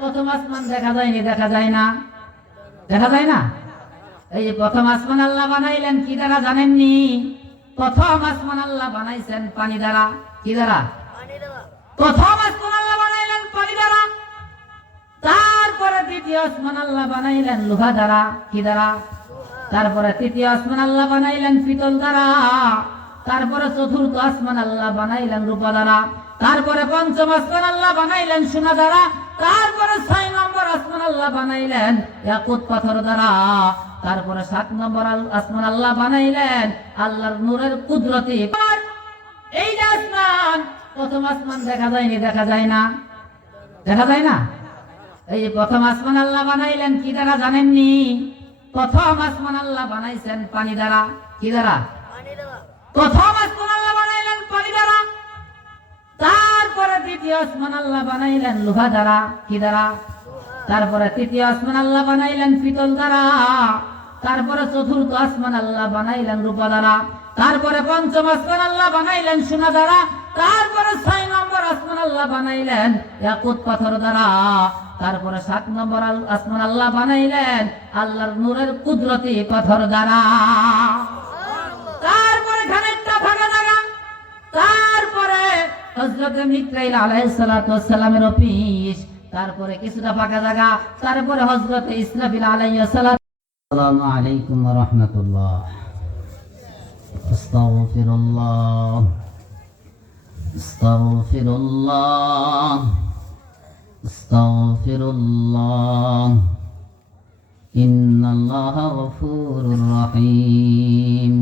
প্রথম আসমান দেখা যায়নি, দেখা যায় না, দেখা যায় না। এই যে প্রথম আসমান আল্লাহ বানাইলেন কি দ্বারা জানেননি? প্রথম আসমান আল্লাহ বানাইছেন পানি দ্বারা। কি দ্বারা? প্রথম আসমান আল্লাহ বানাইলেন পানি দ্বারা। তারপরে দ্বিতীয় আসমান আল্লাহ বানাইলেন লোহা দ্বারা। কি দ্বারা? তারপরে তৃতীয় আসমান আল্লাহ বানাইলেন পিতল দ্বারা। তারপরে চতুর্থ আসমান আল্লাহ বানাইলেন রূপা দ্বারা। তারপরে পঞ্চম আসমান আল্লাহ বানাইলেন সোনা দ্বারা। তারপরে 6 নম্বর আসমান আল্লাহ বানাইলেন ইয়াকুত পাথর দ্বারা। তারপরে 7 নম্বর আসমান আল্লাহ বানাইলেন আল্লাহর নূরের কুদরতি। এই যে আসমান, প্রথম আসমান দেখা যায়নি, দেখা যায় না, দেখা যায় না। এই যে প্রথম আসমান আল্লাহ বানাইলেন কি দ্বারা জানেননি? প্রথম আসমান আল্লাহ বানাইছেন পানি দ্বারা। কি দ্বারা? প্রথম আসমান আল্লাহ বানাইলেন পানি দ্বারা। তারপরে দ্বিতীয় আসমান আল্লাহ বানাইলেন লোহা দ্বারা। কি দ্বারা? তারপরে তৃতীয় আসমান আল্লাহ বানাইলেন পিতল দ্বারা। তারপরে চতুর্থ আসমান আল্লাহ বানাইলেন রূপা দ্বারা। তারপরে পঞ্চম আসমান আল্লাহ বানাইলেন সোনা দ্বারা। তারপরে 6 নম্বর আসমান আল্লাহ বানাইলেন ইয়াকুত পাথর দ্বারা। তারপরে 7 নম্বর আসমান আল্লাহ বানাইলেন আল্লাহর নূরের কুদরতি পাথর দ্বারা। তারপরে খানিকটা ফাঁকা জায়গা। তারপরে হযরত মিকাইল আলাইহিস সালাতু ওয়াস সালামের অফিস। তারপরে কিছুটা ফাঁকা জায়গা। তারপরে হযরত ইসরাফিল আলাইহিস সালাতু। আসসালামু আলাইকুম ওয়া রাহমাতুল্লাহ। আস্তাগফিরুল্লাহ, আস্তাগফিরুল্লাহ, আস্তাগফিরুল্লাহ। ইন্নাল্লাহা গফুরুর রহিম।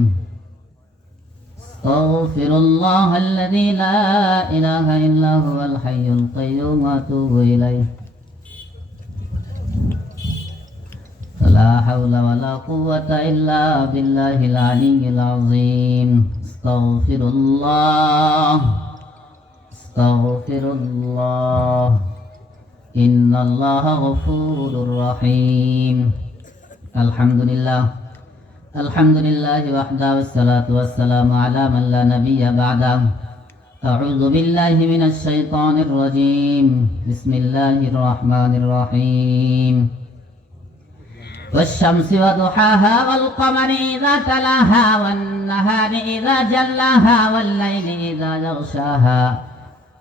আস্তাগফিরুল্লাহ আল্লাযী লা ইলাহা ইল্লা হুয়াল হাইয়ুল কাইয়্যুম ওয়া আতুবু ইলাইহি। لا حول ولا قوة إلا بالله العلي العظيم. استغفر الله، استغفر الله. إن الله غفور رحيم. الحمد لله، الحمد لله وحده، والصلاة والسلام على من لا نبي بعده. أعوذ بالله من الشيطان الرجيم. بسم الله الرحمن الرحيم. والشمس وضحاها والقمر إذا تلاها والنهار إذا جلاها والليل إذا يغشاها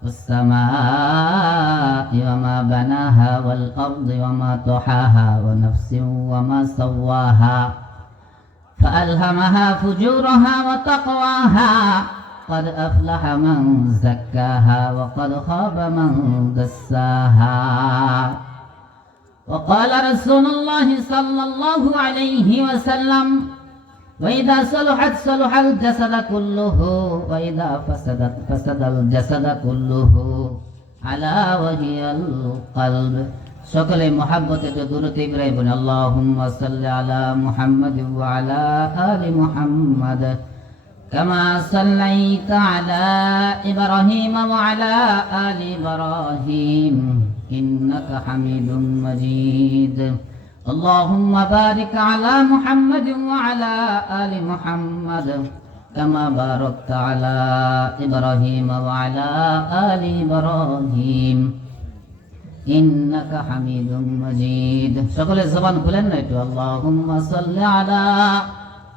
والسماء وما بناها والأرض وما طحاها ونفس وما سواها فألهمها فجورها وتقواها. قد أفلح من زكاها وقد خاب من دساها. وقال رسول الله صلى الله عليه وسلم: وإذا صلحت صلح الجسد كله وإذا فسدت فسد الجسد كله على وهي القلب. সকলে মহব্বতে দুরূদ ইব্রাহিম বলেন আল্লাহুম্মা সাল্লি আলা মুহাম্মাদ ওয়া আলা আলি মুহাম্মাদ কামা সাল্লাইতা আলা ইব্রাহিম ওয়া আলা আলি ইব্রাহিম ইন্নাকা হামিদুম মাজিদ. আল্লাহুম্মা বারিক আলা মুহাম্মাদ ওয়া আলা আলি মুহাম্মাদ কামা বারাকতা আলা ইব্রাহিম ওয়া আলা আলি ইব্রাহিম ইন্নাকা হামিদুম মাজিদ. সকলে জবান খুলেন না একটু। আল্লাহুম্মা সাল্লি আলা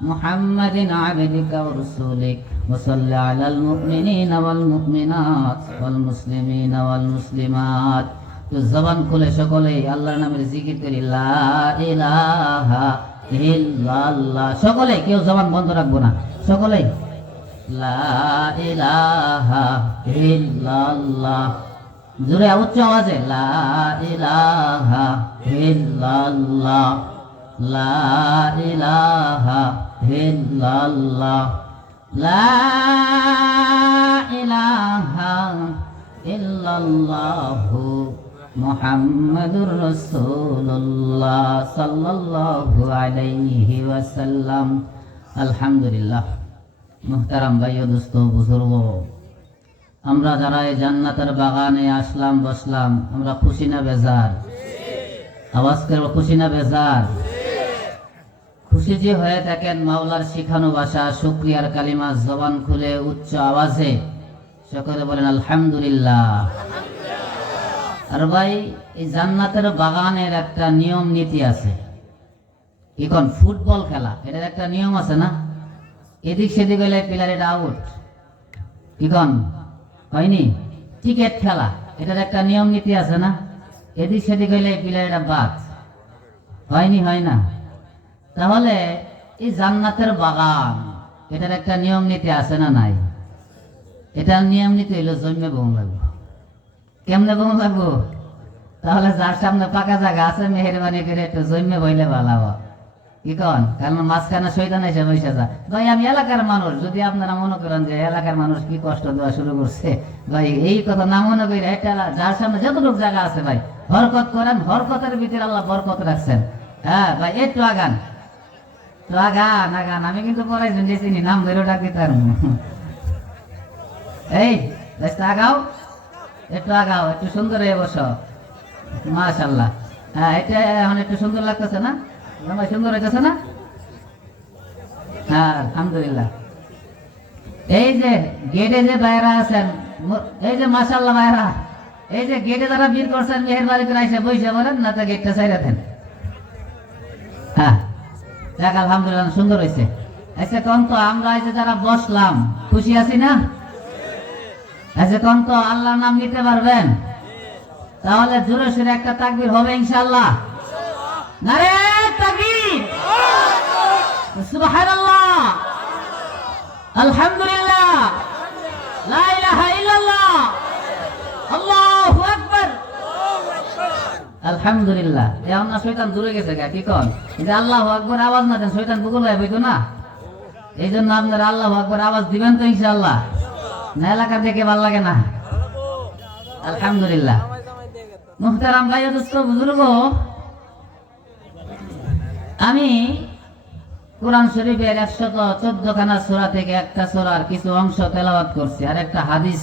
মুহাম্মাদিন আবদিকা ওয়া রাসূলিক ওয়া সাল্লি আলাল মুমিনিনা ওয়াল মুমিনাত ওয়াল মুসলিমিনা ওয়াল মুসলিমাত। তো জবান খুলে সকলে আল্লাহর নামের জিকির করি লা ইলাহা ইল্লাল্লাহ। সকলে কেউ জবান বন্ধ রাখবো না, সকলে লা ইলাহা ইল্লাল্লাহ। জোরে উচ্চ আওয়াজে লা ইলাহা ইল্লাল্লাহ, লা ইলাহা ইল্লাল্লাহ, লা ইলাহা ইল্লাল্লাহু মুহাম্মাদুর রাসূলুল্লাহ সাল্লাল্লাহু আলাইহি ওয়াসাল্লাম। আলহামদুলিল্লাহ। মুহতারাম ভাই ও দোস্ত বুজুর্গ, আমরা যারা এই জান্নাতের বাগানে আসলাম বসলাম, আমরা খুশি না বেজার? আওয়াজ করে খুশি না বেজার? খুশি যে হয়ে থাকেন মাওলার শিখানো ভাষা শুকরিয়ার কালিমা জবান খুলে উচ্চ আওয়াজে সকলে বলেন আলহামদুলিল্লাহ। আর আর ভাই এই জান্নাতের বাগানের একটা নিয়ম নীতি আছে। এখন ফুটবল খেলা এটার একটা নিয়ম আছে না, এদিক সেদিক হলে প্লেয়ার এটা আউট, এখন হয়নি। ক্রিকেট খেলা এটার একটা নিয়ম নীতি আছে না, এদিক সেদিক হলে প্লেয়ার এটা বাদ, হয়নি, হয় না। তাহলে এই জান্নাতের বাগান এটার একটা নিয়ম নীতি আছে না নাই? এটার নিয়ম নীতি হইলো জন্মে বম লাগবো। কেমনে বম লাগবো? তাহলে যার সামনে পাকা জায়গা আছে মেহেরবানি করে একটু জন্মে বইলে ভালো হবে, কি কন? কারণ মাঝখানে শয়তান এসে বসে যা। ভাই আমি এলাকার মানুষ, যদি আপনারা মনে করেন যে এলাকার মানুষ কি কষ্ট দেওয়া শুরু করছে, ভাই এই কথা না মনে করি, এটা যার সামনে যতটুকু জায়গা আছে ভাই হরকত করেন, হরকতের ভিতরে আল্লাহ বরকত রাখছেন। হ্যাঁ ভাই একটু আগান, তো আগান আগান, আমি কিন্তু পড়াই চিনি নাম ধরে ডাক দিতে পারবো। এই আগাও, একটু আগাও, একটু সুন্দর হয়ে বসো, মাশাআল্লাহ। হ্যাঁ এটা এখন একটু সুন্দর লাগতেছে না? সুন্দর হইতেছে না? হ্যাঁ আলহামদুলিল্লাহ। এই যে গেটে যে বাইরা আছেন, এই যে মাশাআল্লাহ বাইরা, এই যে গেটে যারা বীর করছেন মেহেরবানি করে এসে বসে বলেন না, তো গেটটা ছাইরা দেন। হ্যাঁ দেখ আলহামদুলিল্লাহ সুন্দর হয়েছে। আচ্ছা কোন তো আমরা এই যে যারা বসলাম খুশি আছি না? আচ্ছা কোন তো আল্লাহর নাম নিতে পারবেন? তাহলে জোরে সোরে একটা তাকবীর হবে ইনশাআল্লাহ। নারে তাকবীর, সুবহানাল্লাহ, আলহামদুলিল্লাহ, লা ইলাহা ইল্লাল্লাহ, আল্লাহু আকবার, আলহামদুলিল্লাহ। এখন না শয়তান দূরে গেছে গা, কি কন? যে আল্লাহু আকবার আওয়াজ না দেন শয়তান বুকুল হয়ে বইতো না। এই জন্য আপনারা আল্লাহু আকবার আওয়াজ দিবেন তো ইনশাআল্লাহ, না এলাকার দেখে ভালো লাগে না। আলহামদুলিল্লাহ। মুহতারাম ভাই ও দোস্ত বুজুর্গ, আমি কোরআন শরীফের 114 খানা সূরা থেকে একটা সূরার কিছু অংশ তেলাওয়াত করছি, আর একটা হাদিস,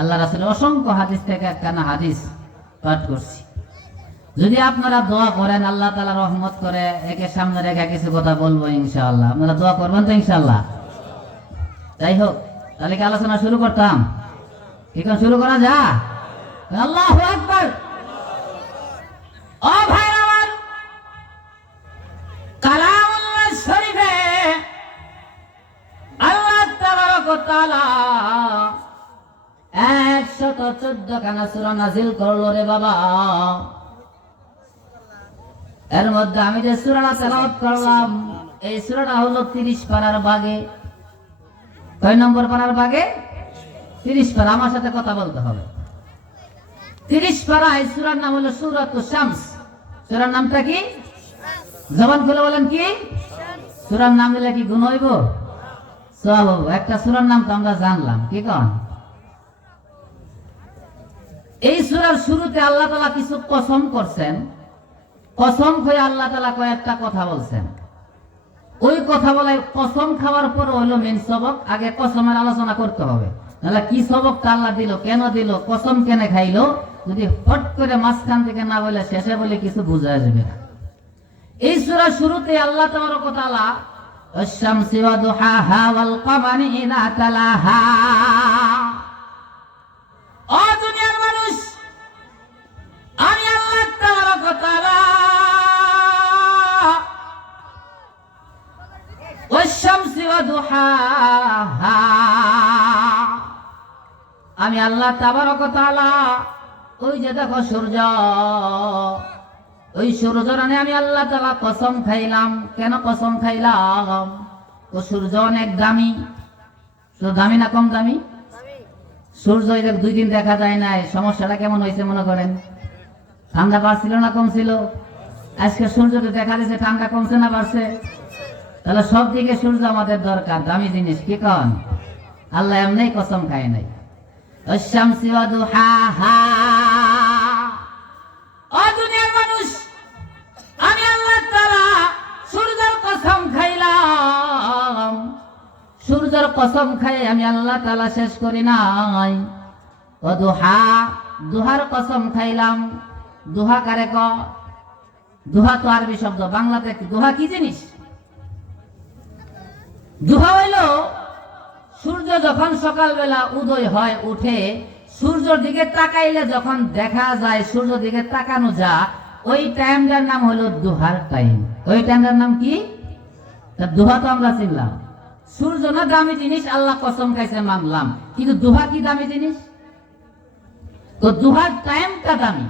আল্লাহ রাসূলের অসংখ্য হাদিস থেকে একখানা হাদিস পাঠ করছি। যদি আপনারা দোয়া করেন আল্লাহ তাআলা রহমত করে একে সামনে রেখে কিছু কথা বলবো ইনশাআল্লাহ। আপনারা দোয়া করবেন তো ইনশাআল্লাহ? যাই হোক, তাহলে কি আলোচনা শুরু করতাম? এখন শুরু করা যা। আল্লাহু আকবার। ও ভাই আমার, কালামুল্লাহ শরীফে আল্লাহ তাবারক ওয়া তাআলা 114 খানা সূরা নাযিল করলো রে বাবা। এর মধ্যে আমি যে সূরাটা তেলাওয়াত করলাম, এই সূরাটা হলো 30 পারার ভাগে। কয় নম্বর পারার ভাগে? 30 পারা। আমার সাথে কথা বলতে হবে। 30 পারা। এই সূরার নাম হলো সূরাতুশ শামস। সূরার নামটা কি? জবান খুলে বলেন কি? সূরার নাম নিলে কি গুণ হইব? সওয়াব হইব। একটা সূরার নাম তো আমরা জানলাম, কি কন? এই সূরার শুরুতে আল্লাহ তাআলা কিছু কসম করছেন। কসম খেয়ে আল্লাহ তাআলা কয়েকটা কথা বলছেন। ওই কথা বলে কসম খাওয়ার পর হলো মেন সবক। আগে কসমের আলোচনা করতে হবে, নাহলে কি সবকটা আল্লাহ দিল, কেন দিল, কসম কেন খাইলো, যদি হট করে মাঝখান থেকে না বলে শেষে বলে কিছু বোঝা যাবে না। এই সূরার শুরুতে আল্লাহ তাবারক ওয়া তাআলা আশ-শামসি ওয়া দুহাহা ওয়াল কমারি ইযা তালাহা, ও দুনিয়ার মানুষ, আমি আল্লাহ তাবারক ওয়া তাআলা ওয়াশ-শামসি ওয়া দুহাহা, আমি আল্লাহ তাবারক ওয়া তাআলা ওই যে দেখো সূর্য, ওই সূর্য রানে আমি আল্লাহ তাআলা কসম খাইলাম। কেন কসম খাইলাম? ও সূর্য অনেক দামি। তো দামি না কম দামি? সূর্য 2 দিন দেখা যায় না। সমস্যাটা কেমন হয়েছে মনে করেন? ঠান্ডা বাড়ছিল না কমছিল? আজকে সূর্যটা দেখা দিয়েছে, ঠান্ডা কমছে না বাড়ছে? তাহলে সব দিকে সূর্য আমাদের দরকার, দামি জিনিস, কি কন? আল্লাহ এমনি কসম খায় নাই। আশ-শামসি ওয়া দুহাহা, ও দুনিয়ার মানুষ, আমি আল্লাহ তাআলা সূর্যের কসম খাইলাম। সূর্যের কসম খাই আমি আল্লাহ তাআলা শেষ করি নাই। ও দুহা, দুহার কসম খাইলাম। দুহা কারে ক? দুহা তো আরবি শব্দ, বাংলাতে দুহা কি জিনিস? দুহা হইল সূর্য যখন সকালবেলা উদয় হয়, উঠে সূর্যের দিকে তাকাইলে যখন দেখা যায়, সূর্যের দিকে তাকানো যায়, ওই টাইমটার নাম হলো দুহার টাইম। ওই টাইমটার নাম কি? দুহা তো আমরা চিনলাম। সূর্য না দামি জিনিস, আল্লাহ কসম খাইছে মানলাম, কিন্তু দুহা কি দামি জিনিস? তো দুহার টাইমটা দামি।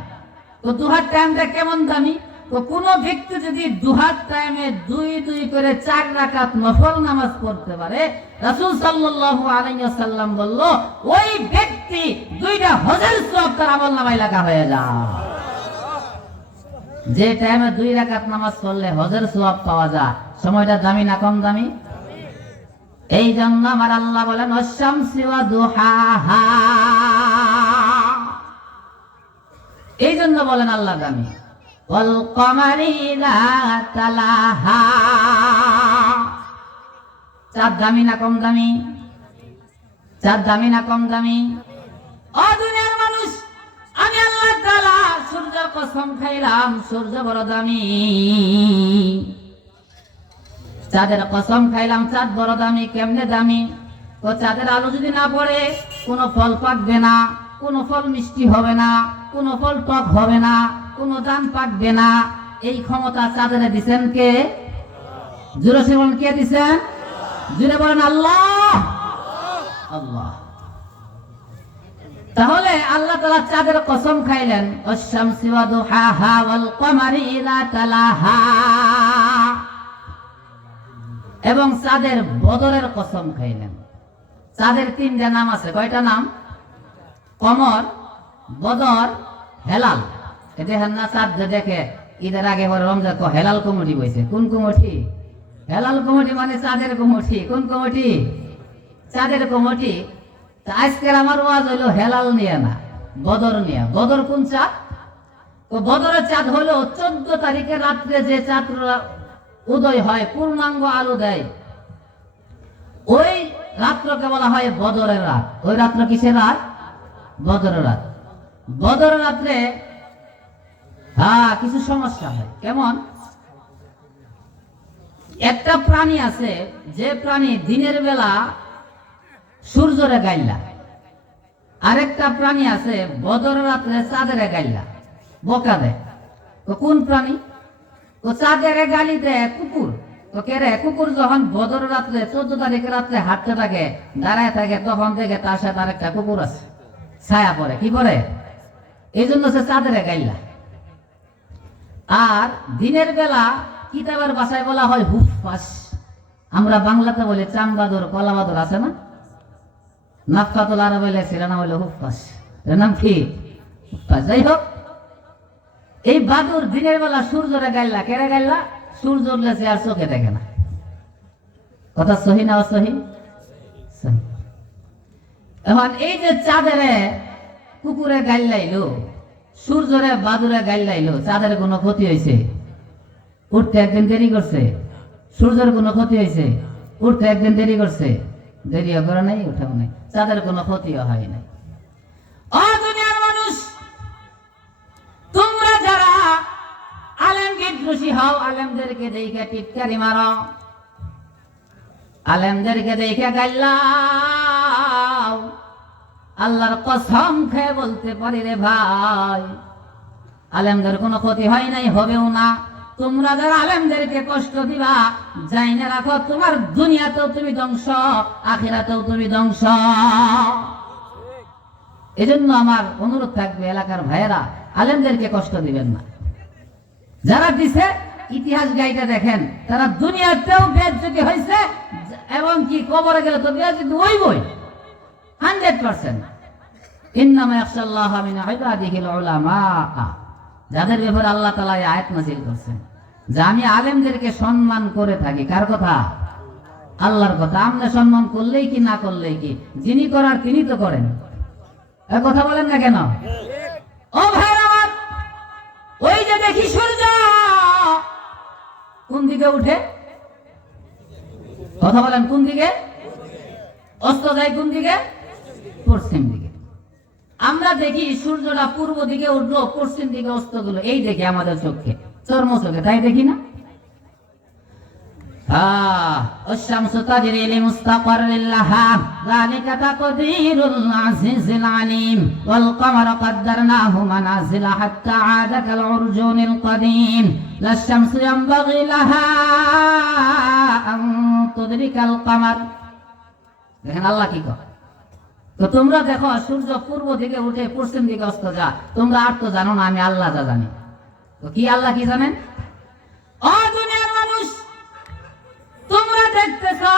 তো দুহার টাইমটা কেমন দামি? তো কোন ব্যক্তি যদি দুহার টাইমে দুই দুই করে 4 রাকাত নফল নামাজ পড়তে পারে, রাসূল সাল্লাল্লাহু আলাইহি ওয়াসাল্লাম বলল, ওই ব্যক্তি 2টা হজের সওয়াব তার আমলনামায় লেখা হয়ে যায়। যে টাইমে 2 রাকাত নামাজ পড়লে হজের সওয়াব পাওয়া যায়, সময়টা দামি না কম দামি? এই জন্য আমার আল্লাহ বলেন, ওয়াশ-শামসি ওয়া দুহাহা। এই জন্য বলেন আল্লাহ দামি। ওয়াল কমারি ইযা তালাহা। চাঁদ দামি না কম দামি? চাঁদ দামি না কম দামি? ও দুনিয়ার মানুষ, আমি আল্লাহ তাআলা সূর্য কসম খাইলাম, সূর্য বড় দামি। চাঁদের কসম খাইলাম, চাঁদ বড় দামি। কেমনে দামি? তো চাঁদের আলো যদি না পড়ে কোনো ফল পাকবে না, কোনো ফল মিষ্টি হবে না, কোনো ফল টক হবে না, কোনো দান পাকবে না। এই ক্ষমতা চাঁদের দিছেন কে? জোরে বলেন, কে দিছেন? জোরে বলেন, আল্লাহ। আল্লাহ। তাহলে আল্লাহ তাআলা চাঁদের কসম খাইলেন, ওয়াশ-শামসি ওয়া দুহাহা ওয়াল কমারি ইযা তালাহা। এবং চাঁদের বদরের কসম খাইলেন। চাঁদের 3টা নাম আছে। কয়টা নাম? কমর, বদর, হেলাল। দেখেন না, চাঁদ যে দেখে ঈদের আগে পরে রমজান হেলাল কমিটি বইছে। কোন কমিটি? হেলাল কমিটি মানে চাঁদের কমিটি। কোন কমিটি? চাঁদের কমিটি। আজকের আমার ওয়াজ হইলো হেলাল নিয়ে না, বদর নিয়ে। বদর কোন চাঁদ? তো বদরের চাঁদ হলো 14 তারিখের রাত্রে যে চাঁদ উদয় হয়, পূর্ণাঙ্গ আলো দেয়, ওই রাত্রকে বলা হয় বদরের রাত। ওই রাত্র কিসের রাত? বদরের রাত। বদরের রাত্রে কিছু সমস্যা হয়। কেমন? একটা প্রাণী আছে, যে প্রাণী দিনের বেলা সূর্যরে গাইলা, আরেকটা প্রাণী আছে বদরের রাত্রে চাঁদের গাইলা বকা দেয়। তো কোন প্রাণী? তো চাঁদের গালি দেয় কুকুর। তো কে রে? কুকুর যখন বদরের রাত্রে 14 তারিখের রাত্রে হাঁটতে থাকে, দাঁড়ায় থাকে, তখন দেখে তার সাথে আরেকটা কুকুর আছে, ছায়া পড়ে। কি করে? এই জন্য সে চাঁদের গাইলা। আর দিনের বেলা কিতাবের ভাষায় বলা হয় হুফফাস। আমরা বাংলাতে বলি চামবাদর, কলাবাদর আছে না? নাফকাতুল আরব বলে সিরানা হলো হুফফাস। এর নাম কি? হুফফাস। যাই হোক, এই বাদুর দিনের বেলা সূর্যরে গাইলা। কেড়ে গাইলা? সূর্য উঠলে সে আর চোখে দেখে না। কথা সহি না অসহি? সহি। এখন এই যে চাঁদেরে কুকুরে গাইলাইলো, সূর্যরে বাদুরে গাইলাইলো, চাঁদের কোনো ক্ষতি হয়েছে? উঠতে একদিন দেরি করছে। সূর্যের কোনো ক্ষতি হয়েছে? উঠতে একদিন দেরি করছে। দেরিও করে নাই, উঠেও নাই, চাঁদের কোনো ক্ষতিও হয় নাই। ও দুনিয়ার মানুষ, তোমরা যারা আলেম বিদ্রোহী হও, আলেমদেরকে দেখে টিটকারি মারো, আলেমদেরকে দেখে গাইলাও, আল্লাহর কসম খেয়ে বলতে পারি রে ভাই, আলেমদের কোনো ক্ষতি হয় নাই, হবেও না। তোমরা যারা আলেমদেরকে কষ্ট দিবা, জাইনা রাখো তোমার দুনিয়াতেও তুমি ধ্বংস, আখিরাতেও তুমি ধ্বংস। এজন্য আমার অনুরোধ থাকবে, এলাকার ভাইয়েরা, আলেমদেরকে কষ্ট দিবেন না। যারা দিছে ইতিহাস গাইতে দেখেন, তারা দুনিয়াতেও বেইজ্জতি হয়েছে, এবং কি কবরে গেলে তো বেইজ্জতি হইবই 100%। ইন্নামা ইয়াখশাল্লাহা মিন ইবাদিহিল উলামা। যাদের ব্যাপারে আল্লাহ তাআলা এই আয়াত নাযিল করেছেন যে আমি আলেমদেরকে সম্মান করে থাকি। কার কথা? আল্লাহর কথা। আপনি সম্মান করলেই কি না করলেই কি, যিনি করার তিনি তো করেন। এই কথা বলেন না কেন? ও ভাই আমার, ওই যে দেখি সূর্য কোন দিকে উঠে? কথা বলেন, কোন দিকে? অস্ত যায় কোন দিকে? পশ্চিম দিকে। আমরা দেখি সূর্যটা পূর্ব দিকে উঠলো, পশ্চিম দিকে অস্ত গেল, এই দেখি আমাদের চোখে, চর্ম চোখে, তাই দেখি না? والشمس تجري لمستقر لها ذلك تقدير العزيز العليم والقمر قدرناه منازل حتى عاد كالعرجون القديم لا الشمس ينبغي لها أن تدرك القمر দেখেন আল্লাহ কি কয় তো তোমরা দেখো সূর্য পূর্ব দিকে উঠে পশ্চিম দিকে অস্ত যায় তোমরা আর তো জানো না আমি আল্লাহ যা জানি তো কি আল্লাহ কি জানেন ও দুনিয়ার মানুষ তোমরা দেখতেছো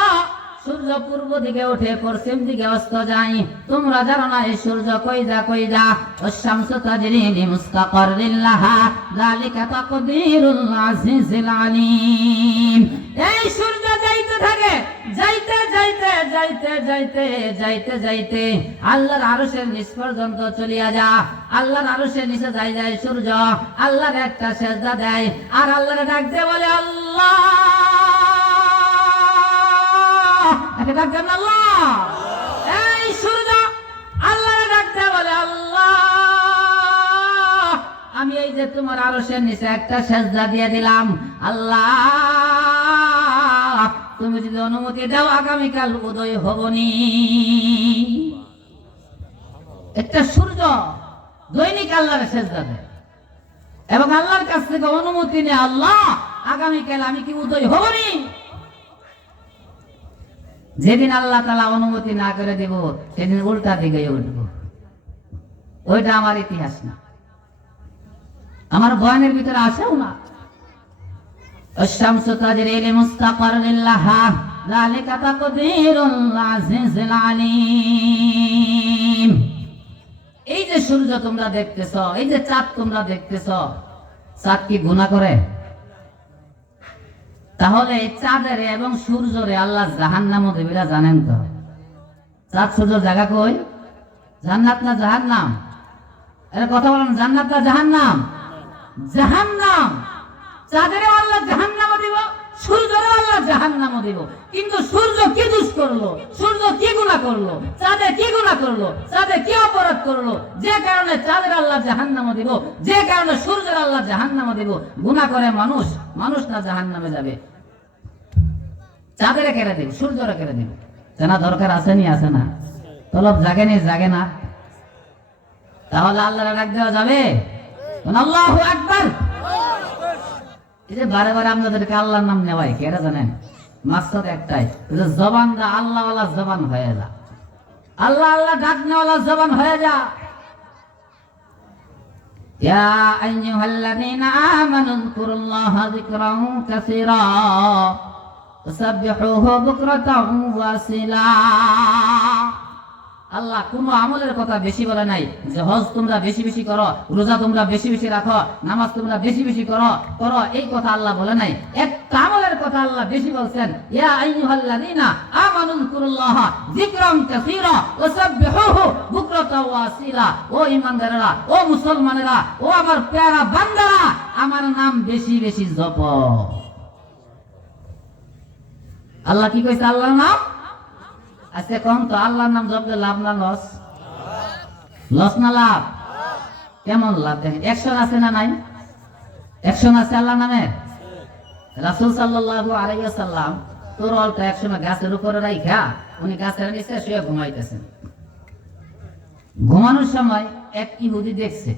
সূর্য পূর্ব দিকে উঠে পশ্চিম দিকে অস্ত যায় তোমরা জানো না এই সূর্য কই যা ওয়াশ-শামসু তাজরি লিমুস্তাকাররিন লাহা যালিকা তাকদীরুল আজিজিল আলীম এই সূর্য যাইতে থাকে যাইতে আল্লাহর আরশের নিচ পর্যন্ত চলিয়া যা আল্লাহর আরশের নিচে যায় সূর্য আল্লাহর একটা সেজদা দেয় আর আল্লাহরে ডাক দিয়ে বলে আল্লাহ এই সূর্য আল্লাহরে ডাক দিয়ে বলে আল্লাহ আমি এই যে তোমার আরশের নিচে একটা সেজদা দিয়ে দিলাম আল্লাহ তুমি যদি অনুমতি দাও আগামীকাল উদয় হবনি একটা সূর্য দৈনিক আল্লাহর সেজদা দেয় এবং আল্লাহর কাছ থেকে অনুমতি নেয় আল্লাহ আগামীকাল আমি কি উদয় হবনি যেদিন আল্লাহ তাআলা অনুমতি না করে দেব সেদিন উল্টা দিকে উঠবো ওইটা আমার ইতিহাস না আমার বয়ানের ভিতরে আসেও না الشمس تجري لمستقر لها ذلك تقدير العزيز العليم এই যে সূর্য তোমরা দেখতেছো এই যে চাঁদ তোমরা দেখতেছো চাঁদ কি গুনাহ করে তাহলে এই চাঁদের এবং সূর্যরে আল্লাহ জাহান্নামে দেবে জানেন তো চাঁদ সূর্য জায়গা কই জান্নাত না জাহান্নাম এর কথা বলেন জান্নাত না জাহান্নাম জাহান্নাম চাঁদেরও আল্লাহ জাহান্নামে দিব সূর্যেরও আল্লাহ জাহান্নামে দিব কিন্তু সূর্য কি দোষ করলো সূর্য কি গুনাহ করলো চাঁদে কি গুনাহ করলো চাঁদে কি অপরাধ করলো যে কারণে চাঁদের আল্লাহ জাহান্নামে দিব যে কারণে সূর্যের আল্লাহ জাহান্নামে দিব গুনাহ করে মানুষ না জাহান্নামে যাবে চাঁদের কেড়ে দিব সূর্যের কেড়ে দিব জানা দরকার আছে না তলব জাগে না তাহলে আল্লাহর ডাক দেওয়া যাবে আল্লাহু আকবার এই যে বারে আপনাদেরকে আল্লাহর নাম নেওয়াই কেরা জানেন মাকসাদ একটাই যে জবানটা আল্লাহওয়ালা জবান হয়ে যা আল্লাহ ডাক নেওয়ালা জবান হয়ে যা ইয়া আইয়ুহাল্লাযীনা আমানু যকুরুল্লাহা যিকরান কাসীরা ওয়াসাব্বিহুহু বুকরাতাও ওয়া আসীলা আল্লাহ কোন আমলের কথা বেশি বলে নাই যে হজ তোমরা বেশি করো রোজা তোমরা বেশি রাখো নামাজ তোমরা বেশি করো এই কথা আল্লাহ বলে নাই একটা আমলের কথা আল্লাহ বেশি বলছেন ইয়া আইয়ুহাল্লাযীনা আমানু যকুরুল্লাহা যিকরান কাসীরা ওয়াসাব্বিহুহু বুকরাতাও ওয়া আসীলা ও ঈমানদারেরা ও মুসলমানেরা ও আমার প্যারা বান্দারা আমার নাম বেশি জপো আল্লাহ কি কইছে আল্লাহর নাম আচ্ছা কোন তো আল্লাহর নাম জপলে লাভ না লস না লাভ কেমন লাভ দেখেন অ্যাকশন আছে না নাই অ্যাকশন আছে আল্লাহর নামে রাসূল সাল্লাল্লাহু আলাইহি ওয়াসাল্লাম তোরলটা একসময় গাছের উপরে রাইখা উনি গাছের নিচে শুয়ে ঘুমাইতেছেন ঘুমানোর সময় এক ইহুদি দেখছে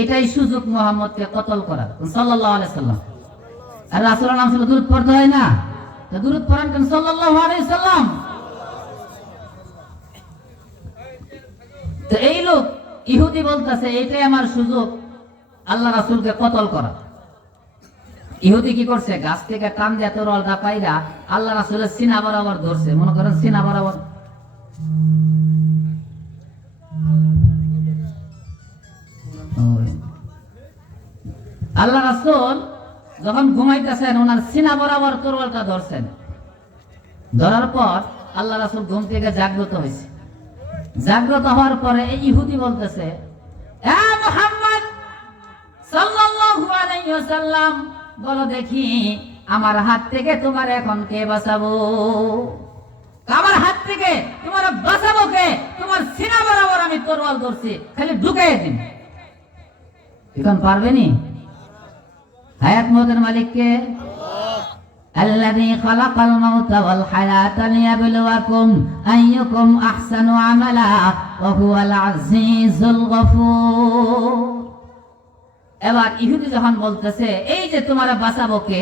এটাই সুযোগ মুহাম্মদকে কতল করার সাল্লাল্লাহু আলাইহি ওয়াসাল্লাম আর রাসূলের নাম ছিল দুরূদ পড়তে হয় না তো দুরূদ পড়েন কেন সাল্লাল্লাহু আলাইহি ওয়াসাল্লাম তো এই লোক ইহুদি বলতেছে এটাই আমার সুযোগ আল্লাহ রাসূলকে কতল করা ইহুদি কি করছে গাছ থেকে টান দিয়ে তরলটা পাইরা আল্লাহ রাসূলের সিনা বরাবর ধরছে মনে করেন সিনা বরাবর আল্লাহ রাসূল যখন ঘুমাইতেছেন ওনার সিনা বরাবর তরলটা ধরছেন ধরার পর আল্লাহ রাসূল ঘুম থেকে জাগ্রত হয়েছে জাগ্রত হওয়ার পরে এই ইহুদি বলতেছে এ মুহাম্মদ সাল্লাল্লাহু আলাইহি ওয়াসাল্লাম বলো দেখি আমার হাত থেকে তোমার এখন কে বাঁচাবো আমার হাত থেকে তোমার বাঁচাবো কে তোমার সিনা বরাবর আমি তরোয়াল ধরছি খালি ঢুকাই দিন এখন পারবেনি হায়াত মওতের মালিক কে الذي خلق الموت والحياة ليبلوكم أيكم أحسن عملا وهو العزيز الغفور। এবার ইহুদি যখন বলতেছে এই যে তোমারা বাঁচাবো কে,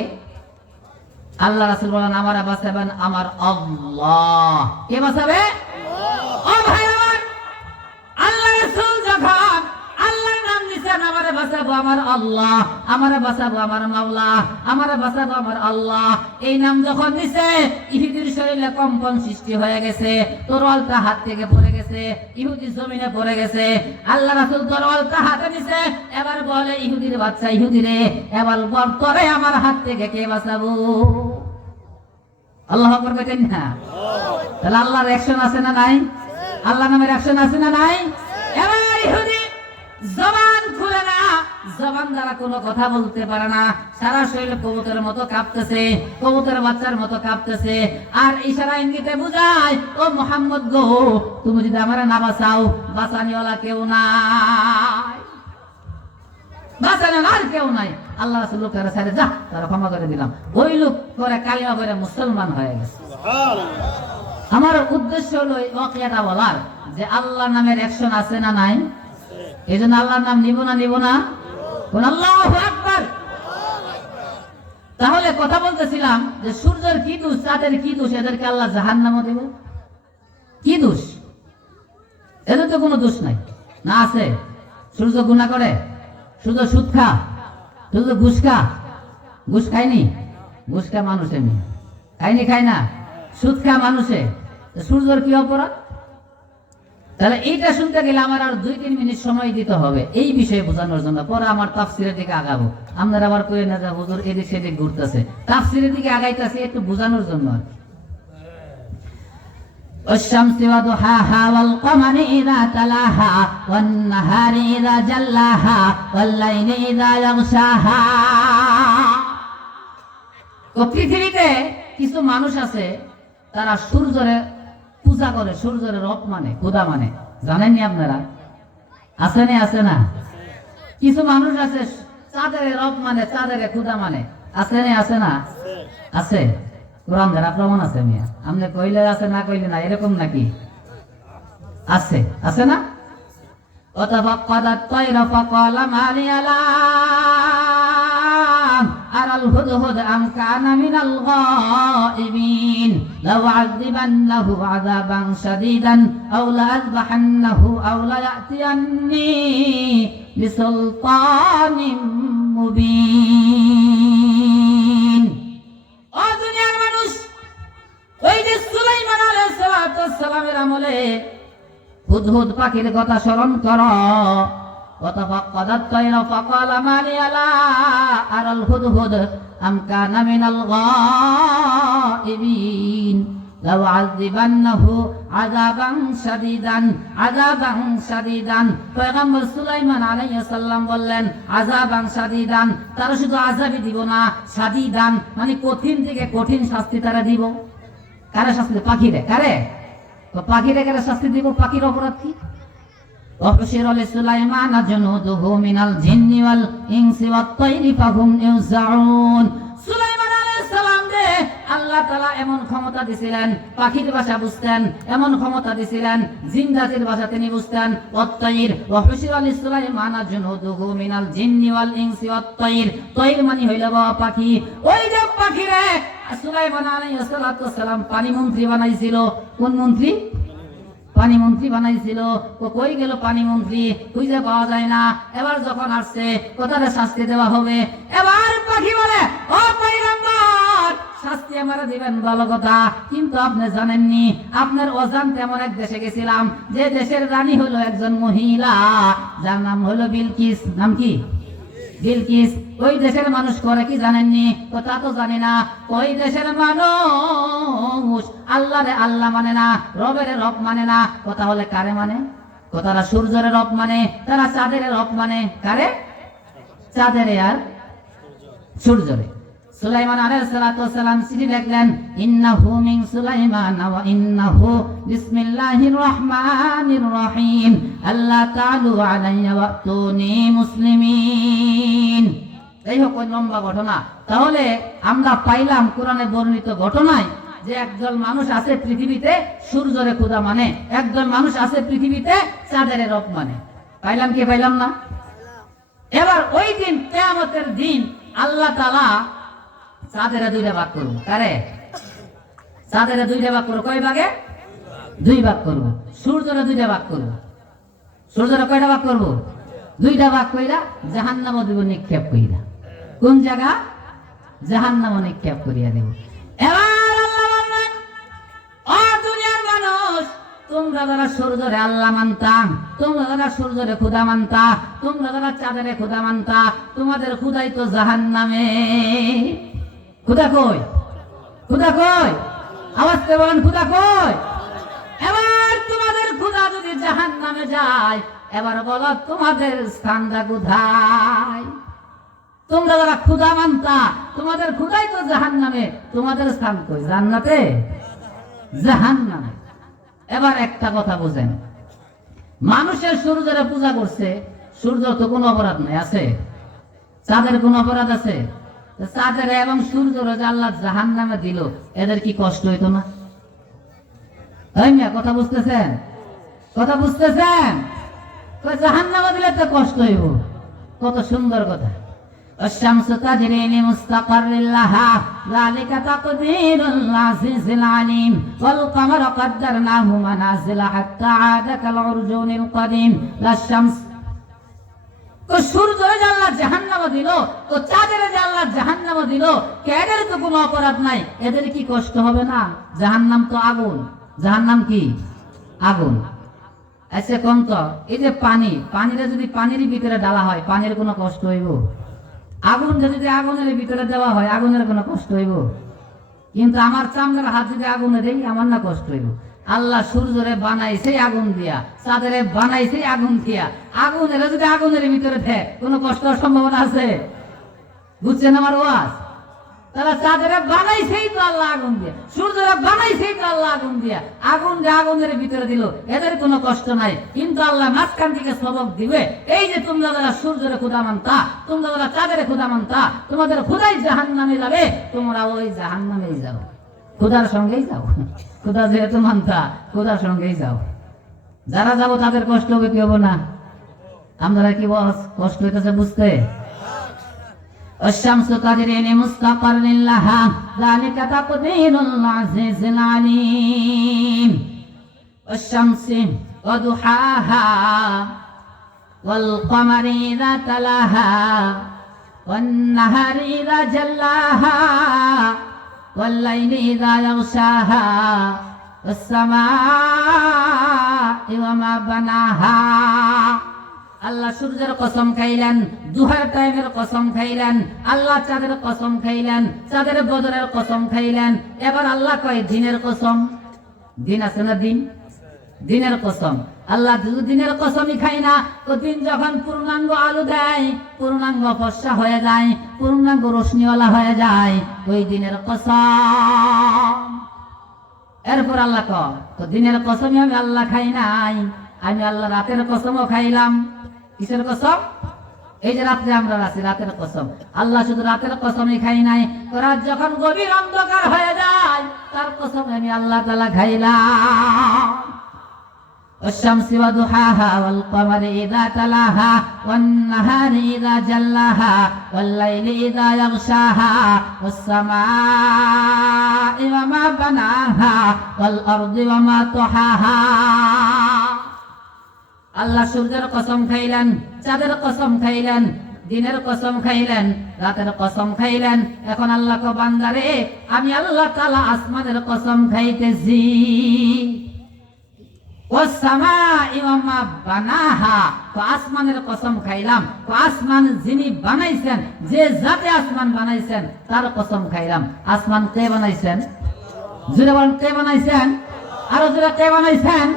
আল্লাহ রাসূল বলেন আমারা বাঁচাবেন আমার আল্লাহ। কে বাঁচাবে? ও ভাই আমার, আল্লাহ রাসূল যখন আল্লাহর নাম নিছেন আমারে বাঁচাবো আমার আল্লাহ, আমারে বাঁচাবো আমার মাওলা, আমারে বাঁচাবো আমার আল্লাহ, এই নাম যখন নিছে ইহুদির শরীরে কম্পন সৃষ্টি হয়ে গেছে, তরোয়ালটা হাত থেকে পড়ে গেছে, ইহুদি জমিনে পড়ে গেছে। আল্লাহ রাসূল তরোয়ালটা হাতে নিছে, এবার বলে ইহুদির বাচ্চা ইহুদিরে এবার বল তোরে আমার হাত থেকে কে বাঁচাবো? আল্লাহু আকবার বলেন না? তাহলে আল্লাহর অ্যাকশন আছে না নাই? আল্লাহ নামের অ্যাকশন আছে না নাই? এবার ইহুদি জবান খুলে না, জবান দ্বারা কোনো কথা বলতে পারে না, সারা শরীর কবুতরের মতো কাঁপতেছে, কবুতরের বাচ্চার মতো কাঁপতেছে, আর ইশারা ইঙ্গিতে বুঝায় ও মুহাম্মদ গো তুমি যদি আমারে না বাঁচাও বাঁচানিওয়ালা কেউ নাই, বাঁচানোর আর কেউ নাই। আল্লাহ রাসূল লোকের সাথে যা তারা ক্ষমা করে দিলাম, ওই লোক করে কালিমা পড়ে মুসলমান হয়ে গেছে। আমার উদ্দেশ্য হলো এই ওয়াকিয়াটা বলার যে আল্লাহ নামের অ্যাকশন আছে না নাই? এই জন্য আল্লাহর নাম নিব না নিব না? কোন আল্লাহু আকবার। তাহলে কথা বলতেছিলাম যে সূর্যের কি দোষ, চাঁদের কি দোষ, এদেরকে আল্লাহ জাহান্নামে দেব? কি দোষ? এদের তো কোনো দোষ নাই না? আছে? সূর্য গুনাহ করে? সূর্য সুদ খা? সূর্য ঘুষ খা? ঘুষ খায়নি? ঘুষ খা মানুষে খায়নি, খায় না? সুদ খা মানুষে, সূর্যের কি অপরাধ? তাহলে এইটা শুনতে গেলে আমার আর 2-3 মিনিট সময় দিতে হবে এই বিষয়ে বোঝানোর জন্য, পরে আমার তাফসীরের দিকে আগাবো। আপনারা আবার কই না যে হুজুর এদিক সেদিক ঘুরতেছে, তাফসীরের দিকে আগাইতেছে একটু বোঝানোর জন্য। والشمس وضحاها والقمر إذا تلاها والنهار إذا جلاها والليل إذا يغشاها। পৃথিবীতে কিছু মানুষ আছে তারা সূর্যের পূজা করে, সূর্যের রব মানে খোদা মানে, জানেননি আপনারা? আছে না? আছে না? কিছু মানুষ আছে চাঁদের রব মানে, চাঁদের খোদা মানে, আছে না? আছে না? আছে। কোরআন দ্বারা প্রমাণ আছে মিয়া, আপনি কইলে আছে না কইলে না এরকম নাকি? আছে, আছে না? ওয়াতাফাক্কাদাত তায়রা ফাকালা মা লিয়া লা আরাল হুদহুদ আম কানা মিনাল গায়িবিন লাউ আযিবান্নাহু আযাবান শাদীদান আও লা আযবাহান্নাহু আও লা ইয়াতিয়ান্নি বিসুলতানিম মুবিন। ও দুনিয়ার মানুষ, ওই যে সুলাইমান আলাইহিস সালামের আমলে হুদহুদ পাখির কথা স্মরণ করো। ওয়াতাফাক্কাদাত তায়রা ফাকালা মা লিয়া লা আরাল হুদহুদ আম কানা মিনাল গায়িবিন লাউ আযিবান্নাহু আযাবান শাদীদান, আযাবান শাদীদান। পয়গম্বর সুলাইমান আলাইহিস সালাম বললেন আযাবান শাদীদান, তারা শুধু আযাবই দিব না, শাদীদান মানে কঠিন থেকে কঠিন শাস্তি তারা দিব। কারে শাস্তি? পাখিরে। কারে? তো পাখিরে কারে শাস্তি দিব? পাখির অপরাধ কি? وحشر لسليمان جنوده من الجن والإنس والطير فهم يوزعون। সুলাইমান আলাইহিস সালাম রে আল্লাহ তাআলা এমন ক্ষমতা দিয়েছিলেন, পাখির ভাষা বুঝতেন, এমন ক্ষমতা দিয়েছিলেন জিন জাতির ভাষা তিনি বুঝতেন। ওয়াত-তাইর ওয়াহুশির লিসুলাইমান জুনুদুহু মিনাল জিন্নি ওয়াল ইনসি ওয়াত-তাইর, তাইর মানে হইল পাখি। ওই যে পাখি রে সুলাইমান আলাইহিস সালাম পানি মন্ত্রী বানাইছিল। কোন মন্ত্রী? পানি মন্ত্রী বানাইছিল। কই গেল পানি মন্ত্রী? খুঁজে পাওয়া যায় না। এবার যখন আসছে কোথায় শাস্তি দেওয়া হবে, এবার পাখি বলে ও পয়গম্বর শাস্তি আমারে দিবেন ভালো কথা, কিন্তু আপনি জানেননি আপনার অজান্তে এমন এক দেশে গেছিলাম যে দেশের রানী হলো একজন মহিলা, যার নাম হলো বিলকিস। নাম কি? বিলকিস। ওই দেশের মানুষ করে কি জানেননি? তা তো জানি না। ওই দেশের মানুষ আল্লাহরে আল্লাহ মানে না, রবের রব মানে না। কথা হলে কারে মানে? তারা সূর্যের রব মানে, তারা চাঁদের রব মানে। কারে? চাঁদের আর সূর্যরে। সুলাইমান আলাইহিস সালাম চিঠি লিখলেন ইন্নাহু মিন সুলাইমান ওয়া ইন্নাহু বিসমিল্লাহির রহমানির রহিম আল্লাহ তাআলু আলাইয়া ওয়াতুনি মুসলিমিন। এই হোক ওই লম্বা ঘটনা। তাহলে আমরা পাইলাম কোরআনে বর্ণিত ঘটনায় যে একদল মানুষ আছে পৃথিবীতে সূর্যরে খোদা মানে, একদল মানুষ আছে পৃথিবীতে চাঁদের রব মানে। পাইলাম কি পাইলাম না? এবার ওই দিন কিয়ামতের দিন আল্লাহ তাআলা চাঁদের দুইটা ভাগ করব। কারে? চাঁদের দুইটা ভাগ করব। কয় ভাগে? দুই ভাগ করব। সূর্যরে দুইটা ভাগ করব। সূর্যরে কয়টা ভাগ করব? দুইটা ভাগ কইরা জাহান্নামে দিব নিক্ষেপ কইরা। কোন জায়গা? জাহান্নামে নিক্ষেপ করিয়া দেব। এবার আল্লাহ বললেন, ও দুনিয়ার মানুষ, তোমরা যারা সূর্যরে আল্লাহ মানতা, তোমরা যারা সূর্যরে খোদা মানতা, তোমরা যারা চাঁদেরে খোদা মানতা, তোমাদের খোদাই তো জাহান্নামে। খোদা কই? খোদা কই? আওয়াজ করে বলেন, খোদা কই? এবার তোমাদের খোদা যদি জাহান্নামে যায়, এবার বলো তোমাদের স্থানটা কোথায়? তোমরা যারা খোদা মানতা, তোমাদের খোদাই তো জাহান্নামে, তোমাদের স্থান কই? জান্নাতে? জাহান্নামে। এবার একটা কথা বুঝেন, মানুষের সূর্যের পূজা করছে, সূর্য তো কোনো অপরাধ নাই, আছে? চাঁদের কোন অপরাধ আছে? চাঁদের এবং সূর্যের যে আল্লাহ জাহান্নামে দিল, এদের কি কষ্ট হইতো না? কথা বুঝতেছেন? কথা বুঝতেছেন? জাহান্নামে দিলে তো কষ্ট হইব। কত সুন্দর কথা। الشمس تجري لمستقر لها ذلك تقدير العزيز العليم والقمر قدرناه منازل حتى عاد كالعرجون القديم لا الشمس সূর্যের যে আল্লাহ জাহান্নামে দিল, ও চাঁদের যে আল্লাহ জাহান্নামে দিল, এদের তো কোনো অপরাধ নাই, এদের কি কষ্ট হবে না? জাহান্নাম তো আগুন। জাহান্নাম কি? আগুন। আচ্ছা কম তো, এই যে পানিরে যদি পানির ভিতরে ডালা হয়, পানির কোনো কষ্ট হইব? আগুন যদি আগুনের ভিতরে দেওয়া হয়, আগুনের কোনো কষ্ট হইব? কিন্তু আমার চামড়ার হাত যদি আগুনে দেই, আমার না কষ্ট হইব? আল্লাহ সূর্যরে বানাইছে আগুন দিয়া, চাঁদের বানাইছে আগুন দিয়া, আগুনের যদি আগুনের ভিতরে দেয়, কোনো কষ্ট হওয়ার সম্ভাবনা আছে? বুঝছেন আমার ওয়াজ? তারা চাঁদের বানাইছেই তো আল্লাহ আগুন দিয়া, সূর্যরে বানাইছেই তো আল্লাহ আগুন দিয়া, আগুন যে আগুনের ভিতরে দিল, এদের কোনো কষ্ট নাই। কিন্তু আল্লাহ মাঝখান থেকে সবক দিবে, এই যে তোমরা যারা সূর্যরে খোদা মানতা, তোমরা যারা চাঁদের খোদা মানতা, তোমাদের খোদাই জাহান্নামে যাবে, তোমরা ওই জাহান্নামেই যাও, খোদার সঙ্গেই যাও। খোদা যেহেতু মানতা, খোদার সঙ্গেই যাও। যারা যাবো তাদের কষ্ট হবে কি হবো না? আমরা কি কষ্ট হইতেছে বুঝতে? الشمس تجري لمستقر لها ذلك تقدير العزيز العليم والشمس وضحاها والقمر إذا تلاها والنهار إذا جلاها والليل إذا يغشاها والسماء وما بناها আল্লাহ সূর্যের কসম খাইলেন, দুহার টাইমের কসম খাইলেন, আল্লাহ চাঁদের কসম খাইলেন, চাঁদের বদরের কসম খাইলেন। এবার আল্লাহ কয় দিনের কসম। দিন আছে না? দিন, দিনের কসম। আল্লাহ দিনের কসমই খাই না, তো দিন যখন পূর্ণাঙ্গ আলো দেয়, পূর্ণাঙ্গ ফর্সা হয়ে যায়, পূর্ণাঙ্গ রোশনিওয়ালা হয়ে যায়, ওই দিনের কসম। এরপর আল্লাহ কয়, তো দিনের কসমই আমি আল্লাহ খাই নাই, আমি আল্লাহ রাতের কসমও খাইলাম। কিসের কসম? এই যে রাত্রে আমরা আছি, রাতের কসম। আল্লাহ শুধু রাতের কসমই খাই নাই, রাত যখন গভীর অন্ধকার হয়ে যায়, তার কসম আমি আল্লাহ তাআলা খাইলাম। والشمس وضحاها والقمر إذا تلاها والنهار إذا جلاها والليل إذا يغشاها والسماء وما بناها والأرض وما طحاها আল্লাহ সূর্যের কসম খাইলেন, চাঁদের কসম খাইলেন, দিনের কসম খাইলেন, রাতের কসম খাইলেন। এখন আল্লাহ কো বান্দারে, আমি আল্লাহ তাআলা আসমানের কসম খাইতেছি। ওয়াসসামা'i ওয়ামা বানাহা, তো আসমানের কসম খাইলাম। তো আসমান যিনি বানাইছেন, যে জাতে আসমান বানাইছেন, তার কসম খাইলাম। আসমান কে বানাইছেন? জোরে বলেন, কে বানাইছেন? আরো জোরে, কে বানাইছেন?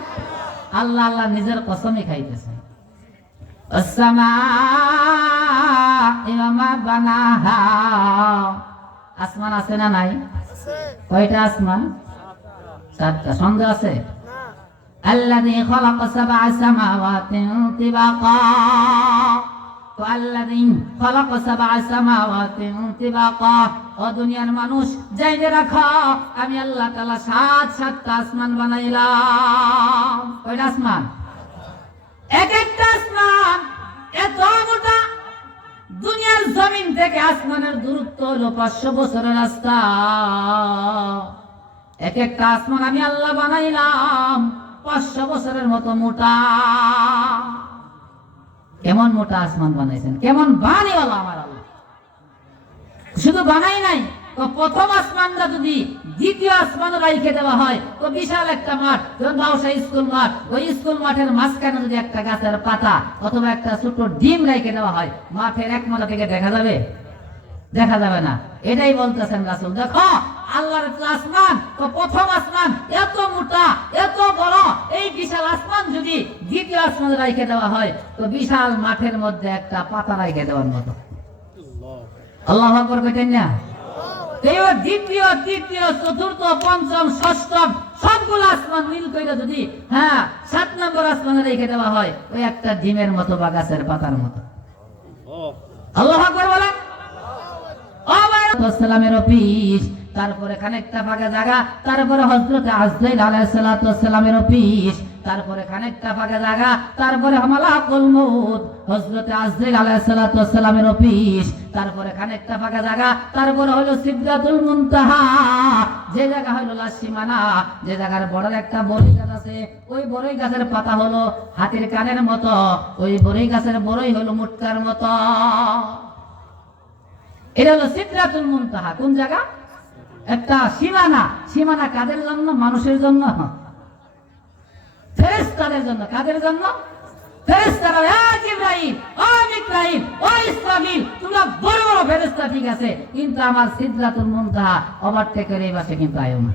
আল্লাহ। আল্লাহ নিজের কসমই খাইতেছেন। আসমান আছে না নাই? কয়টা আসমান? চারটা। সন্দেহ আছে? আল্লাযী খালাকা সাবআ সামাওয়াতিন তিবাকা, তো আল্লাযী খালাকা সাবআ সামাওয়াতিন তিবাকা, ও দুনিয়ার মানুষ জেনে রাখো আমি আল্লাহ তাআলা সাতটা আসমান বানাইলাম। কয়টা আসমান? এক একটা আসমান এত মোটা, দুনিয়ার জমিন থেকে আসমানের দূরত্ব হলো 500 বছরের রাস্তা। এক একটা আসমান আমি আল্লাহ বানাইলাম 500 বছরের মতো মোটা। কেমন মোটা আসমান বানাইছেন, কেমন বানিওয়ালা আমার আল্লাহ। শুধু বানাই নাই, তো প্রথম আসমানটা যদি দ্বিতীয় আসমানও রাইখে দেওয়া হয় তো বিশাল একটা মাঠ, যেমন বাউসা স্কুল মাঠ, ওই স্কুল মাঠের মাঝখানে যদি একটা গাছের পাতা অথবা একটা ছোট ডিম রাইখে দেওয়া হয়, মাঠের এক মাথা থেকে দেখা যাবে? দেখা যাবে না। এটাই বলতেছেন রাসূল, দেখো আল্লাহর আসমান, তো প্রথম আসমান এত মোটা এত বড়, এই বিশাল আসমান যদি দ্বিতীয় আসমান রাইখে দেওয়া হয় তো বিশাল মাঠের মধ্যে একটা পাতা রাইখে দেওয়ার মতো। আল্লাহু আকবার কইতেন না? দ্বিতীয় তৃতীয় চতুর্থ পঞ্চম ষষ্ঠম সবগুলো আসমান মিল করে যদি 7 নম্বর আসমানে রেখে দেওয়া হয় ওই একটা ডিমের মতো বা গাছের পাতার মতো। আল্লাহু আকবার বলেন। সালামের অফিস, তারপরে খানিকটা ফাঁকা জায়গা, তারপরে হযরত আজরাইল আলাইহিস সালাতু ওয়াসসালামের অফিস, তারপরে খানিকটা ফাঁকা জায়গা, তারপরে মালাকুল মউত হযরত আজরাইল আলাইহিস সালাতু ওয়াসসালামের অফিস, তারপরে খানিকটা ফাঁকা জায়গা, তারপরে হলো সিদরাতুল মুনতাহা, যে জায়গা হলো লাসিমানা, যে জায়গার বড় একটা বড়ই গাছ আছে, ওই বড়ই গাছের পাতা হলো হাতির কানের মতো, ওই বড়ই গাছের বড়ই হলো মুটকার মতো। এটা হলো সিদরাতুল মুনতাহা। কোন জায়গা? একটা সীমানা। সীমানা কাদের জন্য? মানুষের জন্য, ফেরেশতাদের জন্য। কাদের জন্য? ফেরেশতারা। জিবরাইল, ও মিকাইল, ও ইসরাফিল, তোমরা বড় বড় ফেরেশতা ঠিক আছে, কিন্তু আমার সিদরাতুল মুনতাহা ওভারটেক করে এই পাশে কিন্তু আয়ো না।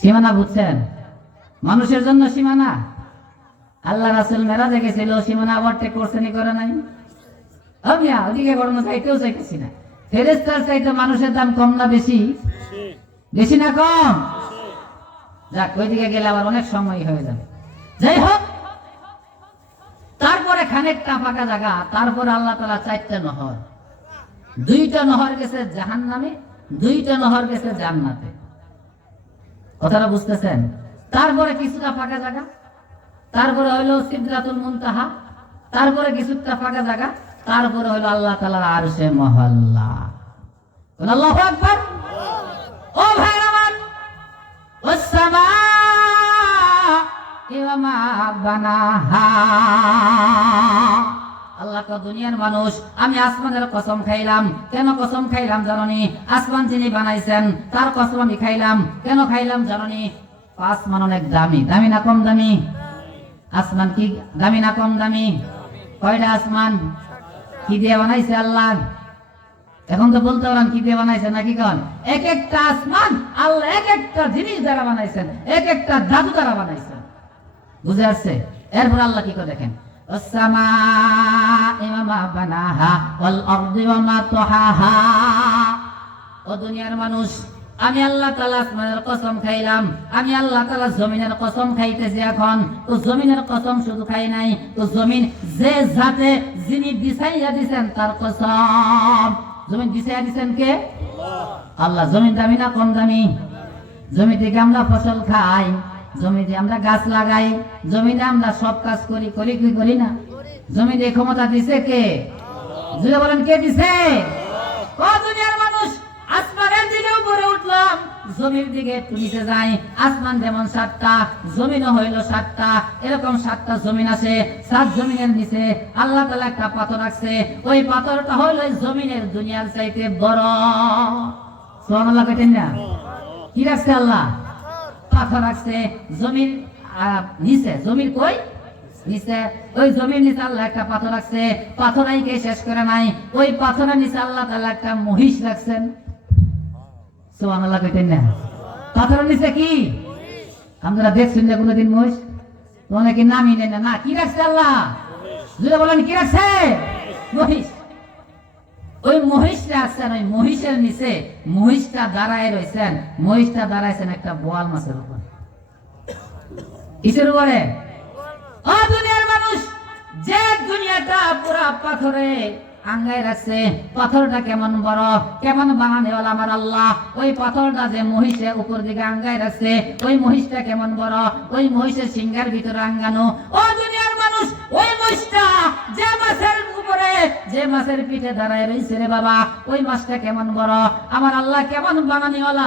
সীমানা বুঝছেন? মানুষের জন্য সীমানা। আল্লাহ রাসূল মেরাজে গেছিল, সীমানা ওভারটেক করছেন করে নাই? আমি ওদিকে গড়ানো চাইতেও চাইতেছি না। ফেরেশতার চাইতে মানুষের দাম কম না বেশি? বেশি না কম? যাক, ওইদিকে গেলে আবার অনেক সময় হয়ে যাবে। যাই হোক, তারপরে খানিকটা ফাঁকা জায়গা, তারপরে আল্লাহ তাআলা 4টা নহর, 2টা নহর গেছে জাহান্নামে, 2টা নহর গেছে জান্নাতে। কথাটা বুঝতেছেন? তারপরে কিছুটা ফাঁকা জায়গা, তারপরে হলো সিদরাতুল মুনতাহা, তারপরে কিছুটা ফাঁকা জায়গা, তারপরে হলো আল্লাহ তাআলার আরশে মহল্লা। আল্লাহু আকবার। ও ভাই আমার, ওয়াসসামা ওয়া মা বানাহা, আল্লাহ তো দুনিয়ার মানুষ, আমি আসমানের কসম খাইলাম। কেন কসম খাইলাম জানোনি? আসমান যিনি বানাইছেন তার কসম আমি খাইলাম। কেন খাইলাম জানোনি? আসমান অনেক দামি। দামি না কম দামি? আসমান কি দামি না কম দামি? কয়টা আসমান? কি দিয়ে বানাইছে আল্লাহ? এখন তো বলতে পারেন কি দিয়ে বানাইছে নাকি? কন এক একটা আসমান আল্লাহ এক একটা জিনিস দ্বারা বানাইছেন, এক একটা ধাতু দ্বারা বানাইছেন। বুঝে আসছে? এরপর আল্লাহ কি করে দেখেন, ওয়াস-সামা'i ওয়া মা বানাহা ওয়াল আরদি ওয়া মা তাহাহা। ও দুনিয়ার মানুষ, আমি আল্লাহ তাআলা আসমানের কসম খাইলাম, আমি আল্লাহ তাআলা জমিনের কসম খাইতেছি। এখন তো জমিনের কসম শুধু খাই নাই, তো জমিন যে জাতে যিনি বিছাইয়া দিবেন তার কসম। জমিন বিছাইয়া দিবেন কে? আল্লাহ। জমিন দামি না কম দামি? জমি থেকে আমরা ফসল খাই, জমিতে আমরা গাছ লাগাই, জমিতে আমরা সব কাজ করি, কি করি না? জমিতে ক্ষমতা দিছে কে? যদি বলেন কে দিছে? ও দুনিয়ার মানুষ, আসমানের দিকে উপরে উঠলাম, জমির দিকে একটু নিচে যাই, আসমান যেমন 7টা, জমিনও হইল 7টা, এরকম 7টা জমিন আছে। 7 জমিনের নিচে আল্লাহ তাআলা একটা পাথর রাখছে, ওই পাথরটা হইল জমিনের দুনিয়ার চাইতে বড়। সুবহানাল্লাহ কইতেন না? কি রাখছে আল্লাহ? পাথর রাখছে জমির নিচে। জমির কই? নিচে। ওই জমির নিচে আল্লাহ একটা পাথর রাখছে। পাথর আইকে শেষ করে নাই, ওই পাথরের নিচে আল্লাহ তাআলা একটা মহিষ রাখছেন। সুবহানাল্লাহ কইতেন না? পাথরের নিচে কি আপনারা দেখছেন না কোনদিন মহিষ? অনেকে নামই নেন না। কি রাখছে আল্লাহ? যদি বলেন কি রাখছে? মহিষ। ওই মহিষটা আছেন, ওই মহিষের নিচে মহিষটা দাঁড়ায় রয়েছেন, মহিষটা দাঁড়াইছেন একটা বোয়াল মাছের উপর। কিসের উপরে? ও দুনিয়ার মানুষ, যে দুনিয়াটা পুরা পাথরে আঙ্গায় রাখছে, পাথরটা কেমন বড়, কেমন বানানেওয়ালা আমার আল্লাহ। ওই পাথরটা যে মহিষে উপর দিকে আঙ্গায় রাখছে, ওই মহিষটা কেমন বড়, ওই মহিষের সিংহের ভিতরে আঙ্গানো। ও দুনিয়ার মানুষ, ওই মহিষটা যে মাছের উপরে, যে মাছের পিঠে দাঁড়ায় রয়েছে রে বাবা, ওই মাছটা কেমন বড়। আমার আল্লাহ কেমন বানানেওয়ালা,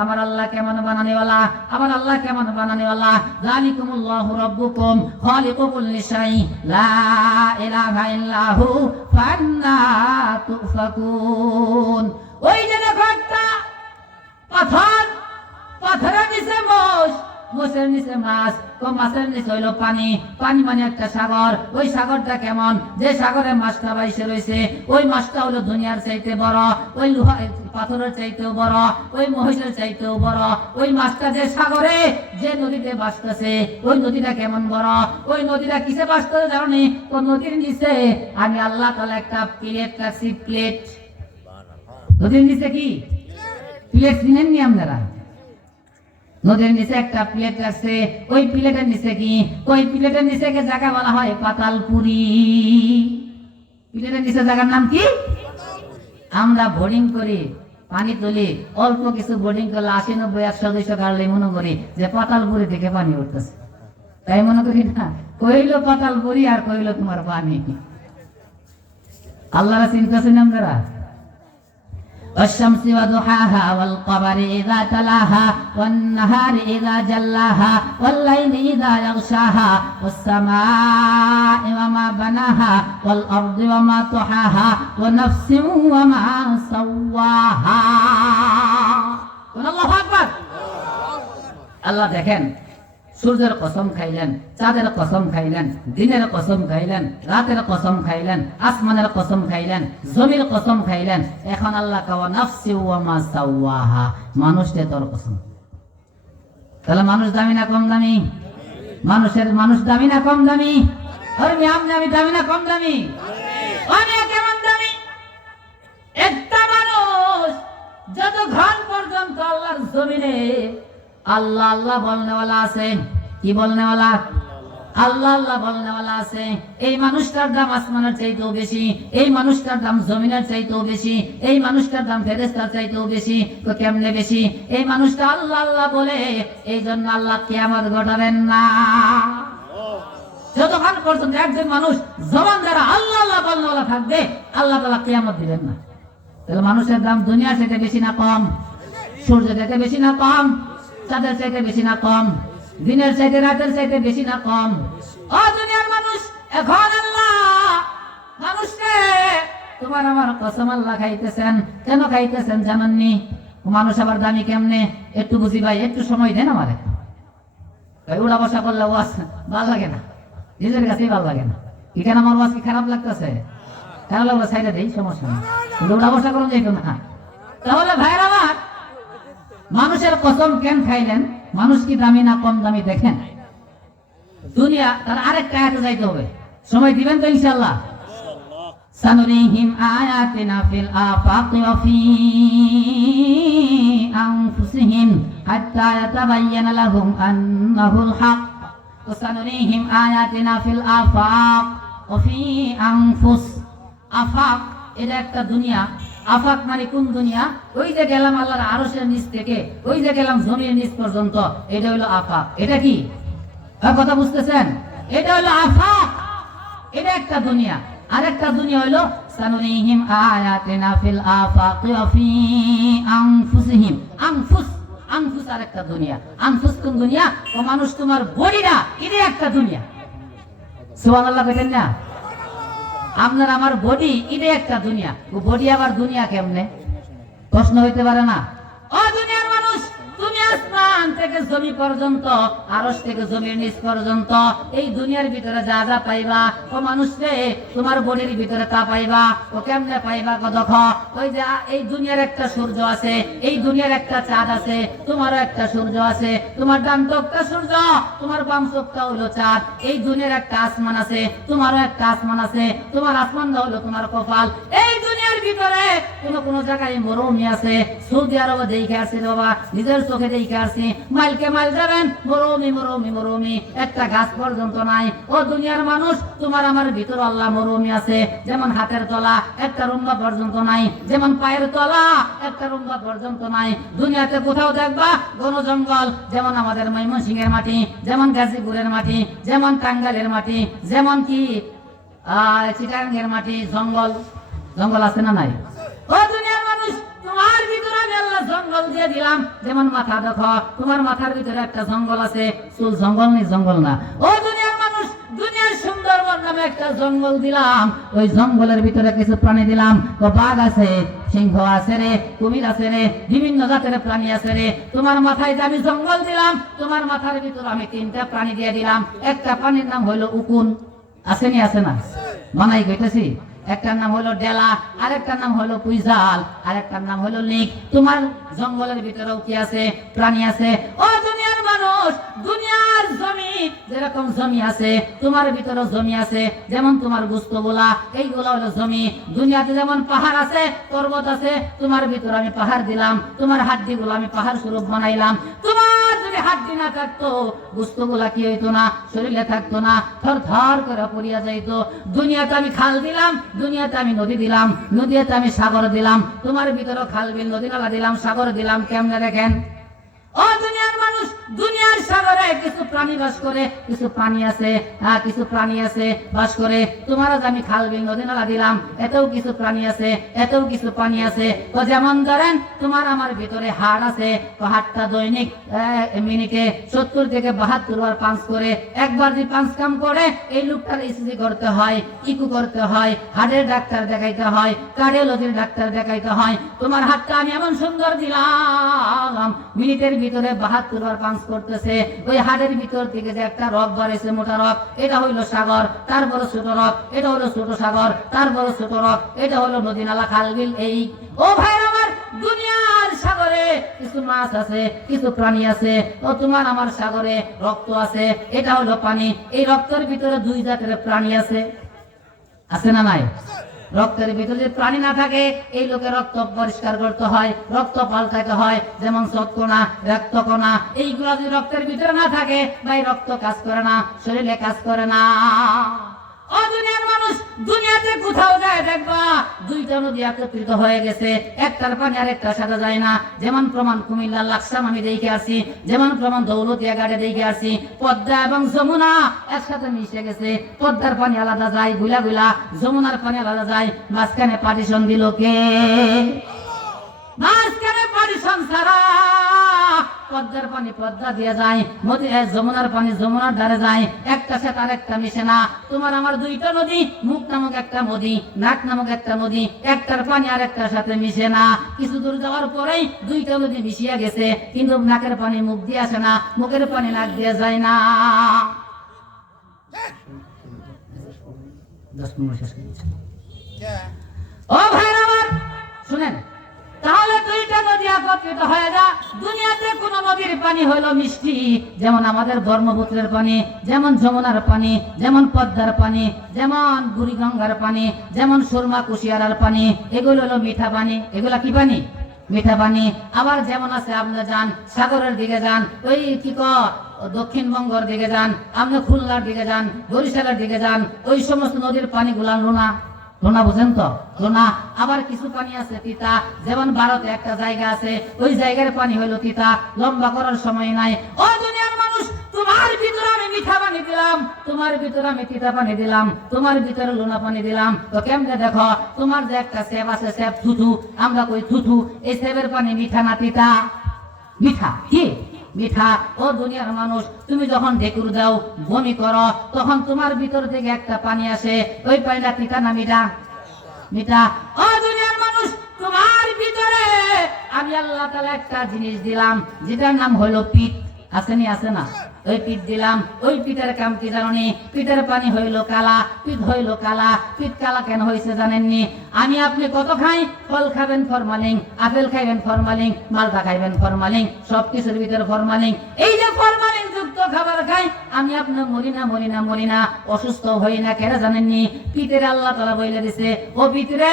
আমার আল্লাহ কেমন বানানেওয়ালা, আমার আল্লাহ কেমন বানানেওয়ালা। যালিকুমুল্লাহু রাব্বুকুম খালিকু কুল্লি শাই লা ইলাহা ইল্লাহু ফান্না তুফাকুন। ওই যে দেখো একটা পাথর, পাথরের নিচে মোষ, মোষের নিচে মাছ, মাছের নিচে হইলো পানি, পানি মানে একটা সাগর। ওই সাগরটা কেমন, যে সাগরে মাছটা বাইসে রয়েছে, ওই মাছটা হলো দুনিয়ার চাইতে বড়, ওই লোহা পাথরের চাইতেও বড়, ওই মহিষের চাইতেও বড়। ওই মাছটা যে সাগরে, যে নদীতে বাসতেছে, ওই নদীটা কেমন বড়। ওই নদীটা কিসে বাসতেছে জানো নি? ওই নদীর নিচে আমি আল্লাহ তাআলা একটা প্লেট রাখছি, প্লেট। নদীর নিচে কি প্লেট চিনেন নি আপনারা? নদীর নিচে একটা প্লেট আছে, ওই প্লেটের নিচে কি, ওই প্লেটের নিচে কে জায়গা বলা হয় পাতালপুরি। প্লেটের নিচে জায়গার নাম কি? আমরা বোর্ডিং করি, পানি তুলি, অল্প কিছু বোর্ডিং করলে 80, 90, 100, 200 কাটলে মনে করি যে পাতালপুরি থেকে পানি উঠতেছে, তাই মনে করি না? কইলো পাতালপুরি আর কইলো তোমার পানি। আল্লাহরা চিন্তাছেন আপনারা? والشمس وضحاها والقمر إذا تلاها والنهار إذا جلاها والليل إذا يغشاها والسماء وما بناها والأرض وما طحاها ونفس وما سواها. الله أكبر. الله দেখেন, সূর্যের কসম খাইলেন, চাঁদের কসম খাইলেন, দিনের কসম খাইলেন, রাতের কসম খাইলেন, আসমানের কসম খাইলেন, জমির কসম খাইলেন। এখন আল্লাহ কাওয়া নাফসি ওয়া মা সাওয়াহা, মানুষকে তোর কসম। তাহলে মানুষ দামি না কম দামি? মানুষ দামি না কম দামি? আর আমি দামি না কম দামি? আমি কেমন দামি? একটা মানুষ যতক্ষণ পর্যন্ত আল্লাহর জমিনে আল্লাহ আল্লাহ বলনেওয়ালা আছে, কি বলনেওয়ালা? আল্লাহ আল্লাহ বলনেওয়ালা আছে, এই মানুষটার দাম আসমানের চাইতেও বেশি, এই মানুষটার দাম জমিনের চাইতেও বেশি, এই মানুষটার দাম ফেরেশতার চাইতেও বেশি। তো কেমনে বেশি? এই মানুষটা আল্লাহ আল্লাহ বলে, এই জন্য আল্লাহ কিয়ামত ঘটাবেন না। যতক্ষণ পর্যন্ত একজন মানুষ জবান দ্বারা আল্লাহ আল্লাহ বলনেওয়ালা থাকবে, আল্লাহ তাআলা কিয়ামত দিবেন না। তাহলে মানুষের দাম দুনিয়ার চাইতে বেশি না কম? সূর্যের চাইতে বেশি না কম? চাঁদের চাইতে বেশি না কম? দিনের চাইতে রাতের চাইতে বেশি না কম? ও দুনিয়ার মানুষ, এখন আল্লাহ মানুষকে তোমার আমার কসম আল্লাহ খাইতেছেন। কেন খাইতেছেন জানেননি? মানুষ আবার দামি কেমনে একটু বুঝি ভাই, একটু সময় দেন আমারে। উড়া বসা করলে ওয়াজ ভালো লাগে না, নিজের কাছেই ভালো লাগে না। কি কেন আমার ওয়াজ কি খারাপ লাগতেছে? খারাপ লাগলে সাইডে দেই, সমস্যা নেই, কিন্তু উড়া বসা করুন যাইতো না। তাহলে ভাইয়ের আমার, মানুষের কসম কেন খাইলেন? মানুষ কি দামি না কম দামি দেখেন। দুনিয়া তার আরেকটা আয়াতে যাইতে হবে, সময় দিবেন তো ইনশাআল্লাহ। সানুরিহিম আয়াতিনা ফিল আফাকি ওয়া ফি আনফুসিহিম হাত্তা ইয়াতাবায়্যানা লাহুম আন্নাহুল হক। সানুরিহিম আয়াতিনা ফিল আফাক ওয়া ফি আনফুস। আফাক এটা একটা দুনিয়া। আফাক মানে কোন দুনিয়া? ওই যে গেলাম আল্লাহর আরশের নিচ থেকে, ওই যে গেলাম জমির নিচ পর্যন্ত, এটা হলো আফাক। এটা কি কথা বুঝতেছেন? এটা হলো আফাক, এটা একটা দুনিয়া। আরেকটা দুনিয়া হলো সানুরিহিম আয়াতিনা ফিল আফাকি ওয়া ফি আনফুসিহিম। আনফুস, আনফুস আরেকটা দুনিয়া। আনফুস কোন দুনিয়া? ও মানুষ তোমার বডিটা, এটা একটা দুনিয়া। সুবহানাল্লাহ বলেন না? আপনার আমার বডি, এটা একটা দুনিয়া। ও বডি আবার দুনিয়া কেমনে? প্রশ্ন হইতে পারে না? ও দুনিয়ার মানুষ, তুমি আসমান থেকে জমি পর্যন্ত, আরশ থেকে জমির নিচ পর্যন্ত, এই দুনিয়ার ভিতরে যা যা পাইবা, ও মানুষ রে, তোমার বডির ভিতরে তা পাইবা। ও কেমনে পাইবা? দেখো, ওই যে এই দুনিয়ার একটা সূর্য আছে, এই দুনিয়ার একটা চাঁদ আছে, তোমারও একটা সূর্য আছে। তোমার ডান চোখটা সূর্য, তোমার বাম চোখটা হলো চাঁদ। এই দুনিয়ার একটা আসমান আছে, তোমারও একটা আসমান আছে। তোমার আসমানটা হলো তোমার কপাল। এই দুনিয়া দুনিয়ার ভিতরে কোন জায়গায় মরুভূমি আছে, সৌদি আরবে দেখে আসছি বাবা, নিজের চোখে দেখে আসছি, মাইলকে মাইল যাবেন মরুভূমি মরুভূমি মরুভূমি, একটা গাছ পর্যন্ত নাই। ও দুনিয়ার মানুষ, তোমার আমার ভিতরে আল্লাহ মরুভূমি আছে, যেমন হাতের তলা একটা রুম্বা পর্যন্ত নাই, যেমন পায়ের তলা একটা রুম্বা পর্যন্ত নাই। দুনিয়াতে কোথাও দেখবা ঘন জঙ্গল, যেমন আমাদের ময়মনসিংহের মাটি, যেমন গাজীপুরের মাটি, যেমন টাঙ্গাইলের মাটি, যেমন কি চিটাগাঙ্গের মাটি, জঙ্গল জঙ্গল আছে না নাই? ও দুনিয়ার মানুষ, তোমার ভিতরে আমি আল্লাহ জঙ্গল দিয়ে দিলাম, যেমন মাথা দেখো, তোমার মাথার ভিতরে একটা জঙ্গল আছে, চুল জঙ্গল নেই, জঙ্গল না। ও দুনিয়ার মানুষ, দুনিয়ার সুন্দরবন নামে একটা জঙ্গল দিলাম, ওই জঙ্গলের ভিতরে কিছু প্রাণী দিলাম, তো বাঘ আছে, সিংহ আছে রে, কুমির আছে রে, বিভিন্ন জাতের প্রাণী আছে রে। তোমার মাথায় যে আমি জঙ্গল দিলাম, তোমার মাথার ভিতরে আমি 3টা প্রাণী দিয়ে দিলাম। একটা প্রাণীর নাম হলো উকুন, আসেনি আছে না? মানাই কইতেছি। একটার নাম হলো ডেলা, আরেকটার নাম হলো পুইজাল, আরেকটার নাম হলো লিক। তোমার জঙ্গলের ভিতরেও কি আছে? প্রাণী আছে। ও দুনিয়ার মানুষ, দুনিয়ার জমি যেরকম জমি আছে, তোমার ভিতরে জমি আছে, যেমন তোমার গুস্তগুলা, এইগুলা হলো জমি। দুনিয়াতে যেমন পাহাড় আছে, পর্বত আছে, তোমার ভিতরে আমি পাহাড় দিলাম, তোমার হাড্ডিগুলো আমি পাহাড় স্বরূপ বানাইলাম। তোমার যদি হাড্ডি না থাকতো, গুস্তগুলা কি হইতো না? শরীরে থাকতো না, থর থর করে পড়িয়া যাইতো। দুনিয়াতে আমি খাল দিলাম, দুনিয়াতে আমি নদী দিলাম, নদীতে আমি সাগর দিলাম, তোমার ভিতরে খাল বিল নদী নালা দিলাম, সাগর দিলাম। কেমনে দেখেন? ও দুনিয়ার মানুষ, দুনিয়ার সাগরে কিছু প্রাণী বাস করে, কিছু প্রাণী আছে, কিছু প্রাণী আছে বাস করে। তোমার আমি খাল বিল নদী নালা দিলাম, এতেও কিছু প্রাণী আছে, এতেও কিছু পানি আছে। তো যেমন ধরেন তোমার আমার ভিতরে হাড় আছে, তো হাড়টা দৈনিক মিনিটে 70 থেকে 72 বার পাঞ্চ করে। একবার যদি পাঞ্চ কাম করে, এই লোকটার ইসিজি করতে হয়, ইকু করতে হয়, হাড়ের ডাক্তার দেখাইতে হয়, কার্ডিওলজির ডাক্তার দেখাইতে হয়। তোমার হাতটা আমি এমন সুন্দর দিলাম, মিনিটের ভিতরে 72 বার পাঞ্চ করতেছে। ওই হাড়ের ভিতর থেকে যে একটা রক বাড়াইছে, মোটা রক, এটা হইলো সাগর। তারপরে ছোট রক, এটা হলো ছোট সাগর। তারপরে ছোট রক, এটা হলো নদী নালা খাল বিল। এই ও ভাই আমার, দুনিয়ার সাগরে কিছু মাছ আছে, কিছু প্রাণী আছে। ও তোমার আমার সাগরে রক্ত আছে, এটা হলো পানি। এই রক্তের ভিতরে 2 জাতের প্রাণী আছে, আছে না নাই? রক্তের ভিতরে যদি প্রাণী না থাকে, এই লোকের রক্ত পরিষ্কার করতে হয়, রক্ত পাল্টাতে হয়, যেমন শতকণা, রক্তকণা, এইগুলো যদি রক্তের ভিতরে না থাকে, ভাই রক্ত কাজ করে না, শরীরে কাজ করে না। ও দুনিয়ার মানুষ, দুনিয়াতে কোথাও যায় দেখবা 2টা নদী একত্রিত হয়ে গেছে, একটার পানি আরেকটার সাথে যায় না। যেমন প্রমাণ কুমিল্লার লাকসাম আমি দেখে আসি, যেমন প্রমাণ দৌলতিয়া ঘাটে দেখে আসি, পদ্মা এবং যমুনা একসাথে মিশে গেছে। পদ্মার পানি আলাদা যায় গুলা গুলা, যমুনার পানি আলাদা যায়। মাঝখানে পার্টিশন দিল কে? মাঝখানে পার্টিশন ছাড়া পদ্মার পানি পদ্মা দিয়ে যায়, যমুনার পানি যমুনার ধারে যায়, একটা সাথে আরেকটা মিশে না। তোমার আমার 2টা নদী, মুখ নামক একটা নদী, নাক নামক একটা নদী, একটার পানি আরেকটার সাথে মিশে না। কিছু দূর যাওয়ার পরেই 2টা নদী মিশিয়া গেছে, কিন্তু নাকের পানি মুখ দিয়ে আসে না, মুখের পানি নাক দিয়ে যায় না। 10 মিনিট শেষ করেছি। ও ভাই আমার শুনেন, তাহলে 2টা নদী একত্রিত হয়ে যা। দুনিয়াতে কোন নদীর পানি হলো মিষ্টি, যেমন আমাদের ব্রহ্মপুত্রের পানি, যেমন যমুনার পানি, যেমন পদ্মার পানি, যেমন বুড়িগঙ্গার পানি, যেমন সুরমা কুশিয়ারার পানি, এগুলো হলো মিঠা পানি। এগুলা কি পানি? মিঠা পানি। আবার যেমন আছে, আপনি যান সাগরের দিকে যান, ওই কি দক্ষিণবঙ্গের দিকে যান, আপনি খুলনার দিকে যান, বরিশালের দিকে যান, ওই সমস্ত নদীর পানিগুলা নোনা নোনা, বুঝেন তো? নোনা। আবার কিছু পানি আছে তিতা, যেমন ভারতে একটা জায়গা আছে, ওই জায়গার পানি হলো তিতা, লম্বা করার সময় নাই। ও দুনিয়ার মানুষ, তোমার ভিতরে আমি মিঠা পানি দিলাম, তোমার ভিতরে আমি তিতা পানি দিলাম, তোমার ভিতরে লোনা পানি দিলাম। তো কেমনে দেখো, তোমার যে একটা সেব আছে, সেব থুথু, আমরা কই থুথু, এই সেবের পানি মিঠা না তিতা? মিঠা। কি মিঠা? ও দুনিয়ার মানুষ, তুমি যখন ঢেকুর দাও, বমি করো, তখন তোমার ভিতর থেকে একটা পানি আসে, ওই পানিটা তিতা না মিঠা? মিঠা। ও দুনিয়ার মানুষ, তোমার ভিতরে আমি আল্লাহ তাআলা একটা জিনিস দিলাম, যেটার নাম হলো পিঠ। আসেনি? আছে না? ওই পিঠ দিলাম। ওই পিঠের কাম কি জানি? পিঠের পানি হইল কালা, পিঠ হইল কালা। পিঠ কালা কেন হয়েছে জানেননি? আমি আপনি কত খাই? ফল খাবেন ফরমালিন, আপেল খাইবেন ফরমালিন, মালটা খাইবেন ফরমালিন, সবকিছুর ভিতরে ফরমালিন। এই যে ফরমালিন যুক্ত মুক্ত খাবার খাই, আমি আপনার মরি না, অসুস্থ হই না। কেন জানেননি? পিতরে আল্লাহ তাআলা বলে দিছে, ও পিতরে,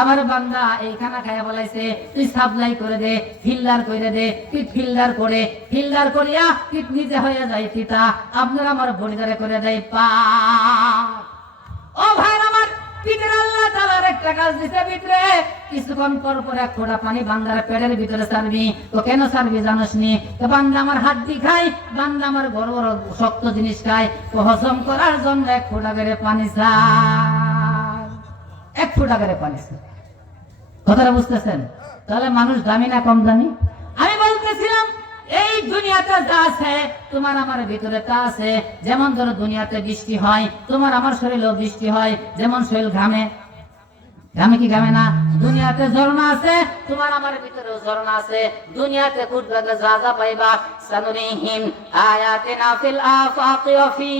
আমার বান্দা এই খানা খাইয়া বলাইছে, তুই সাপ্লাই করে দে, ফিল্টার করে দে। পিঠ ফিল্টার করিয়া পিঠ নিজে হয়ে যায় তিতা, আপনার আমার বলিদারে করে দেয় পা। ও ভাই আমার, পিতরে আল্লাহ তাআলার একটা কাজ দিতে, পিতরে কিছুক্ষণ পর এক ফোঁটা পানি বান্দার পেটের ভিতরে ছাড়বি। তো কেন ছাড়বি জানোস নি? তো বান্দা আমার হাড্ডি খায়, বান্দা আমার বড় বড় শক্ত জিনিস খায়, তো হজম করার জন্য এক ফোঁটা করে পানি চায়, এক ফোঁটা করে পানি চায়। কথাটা বুঝতেছেন? তাহলে মানুষ দামি না কম দামি? আমি বলতেছিলাম এই দুনিয়াতে যা আছে তোমার আমার ভিতরে তা আছে। যেমন ধরো দুনিয়াতে বৃষ্টি হয়, তোমার আমার শরীরেও বৃষ্টি হয়। যেমন শরীর ঘামে কি ঘামে না? দুনিয়াতে ঝর্ণা আছে, তোমার আমার ভিতরেও ঝর্ণা আছে। দুনিয়াতে কুদরতে যা যা পাইবা, সানুরিহিম আয়াতিনা ফিল আফাকি ওয়া ফি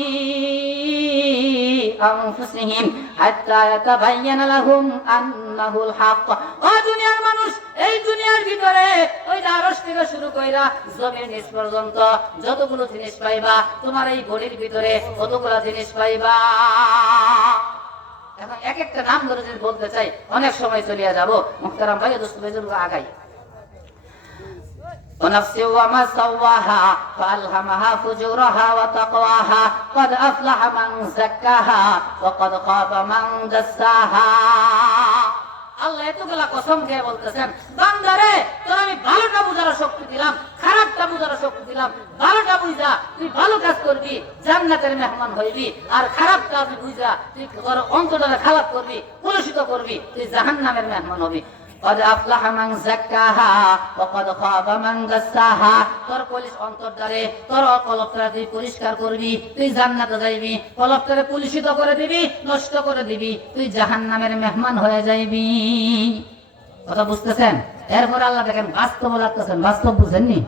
আনফুসিহিম হাত্তা ইয়াতাবায়ানা লাহুম আন্নাহুল হক। ও দুনিয়ার মানুষ, এই দুনিয়ার ভিতরে ওই আরশ থেকে শুরু কইরা জমির নিচ পর্যন্ত যতগুলো জিনিস পাইবা, তোমার এই বডির ভিতরে কতগুলো জিনিস পাইবা। এখন এক একটা নাম ধরে যদি বলতে চাই অনেক সময় চলিয়া যাব। মুহতারাম ভাই, দোস্ত ভাইদের আগাই। ونفس وما سواها فألهمها فجورها وتقواها قد أفلح من زكاها وقد خاب من دساها। আল্লাহ এতগুলা কসম খেয়ে বলতেছেন, বান্দারে তোর আমি ভালোটা বুঝার শক্তি দিলাম, খারাপটা বুঝার শক্তি দিলাম। ভালোটা বুঝা তুই ভালো কাজ করবি, জান্নাতের মেহমান হইবি। আর খারাপ কাজ বুঝা তুই তোর অন্তরটা খারাপ করবি, কলুষিত করবি, তুই জাহান্নামের মেহমান হবি। قد أفلح من زكاها وقد خاب من دساها। তোর অন্তরটারে, তোর কলবটা তুই পরিষ্কার করবি, তুই জান্নাতে যাইবি। কলবটারে কলুষিত করে দিবি, নষ্ট করে দিবি, তুই জাহান্নামের মেহমান হয়ে যাইবি। কথা বুঝতেছেন? এরপর আল্লাহ দেখেন বাস্তব লাগতেছেন, বাস্তব বুঝেননি?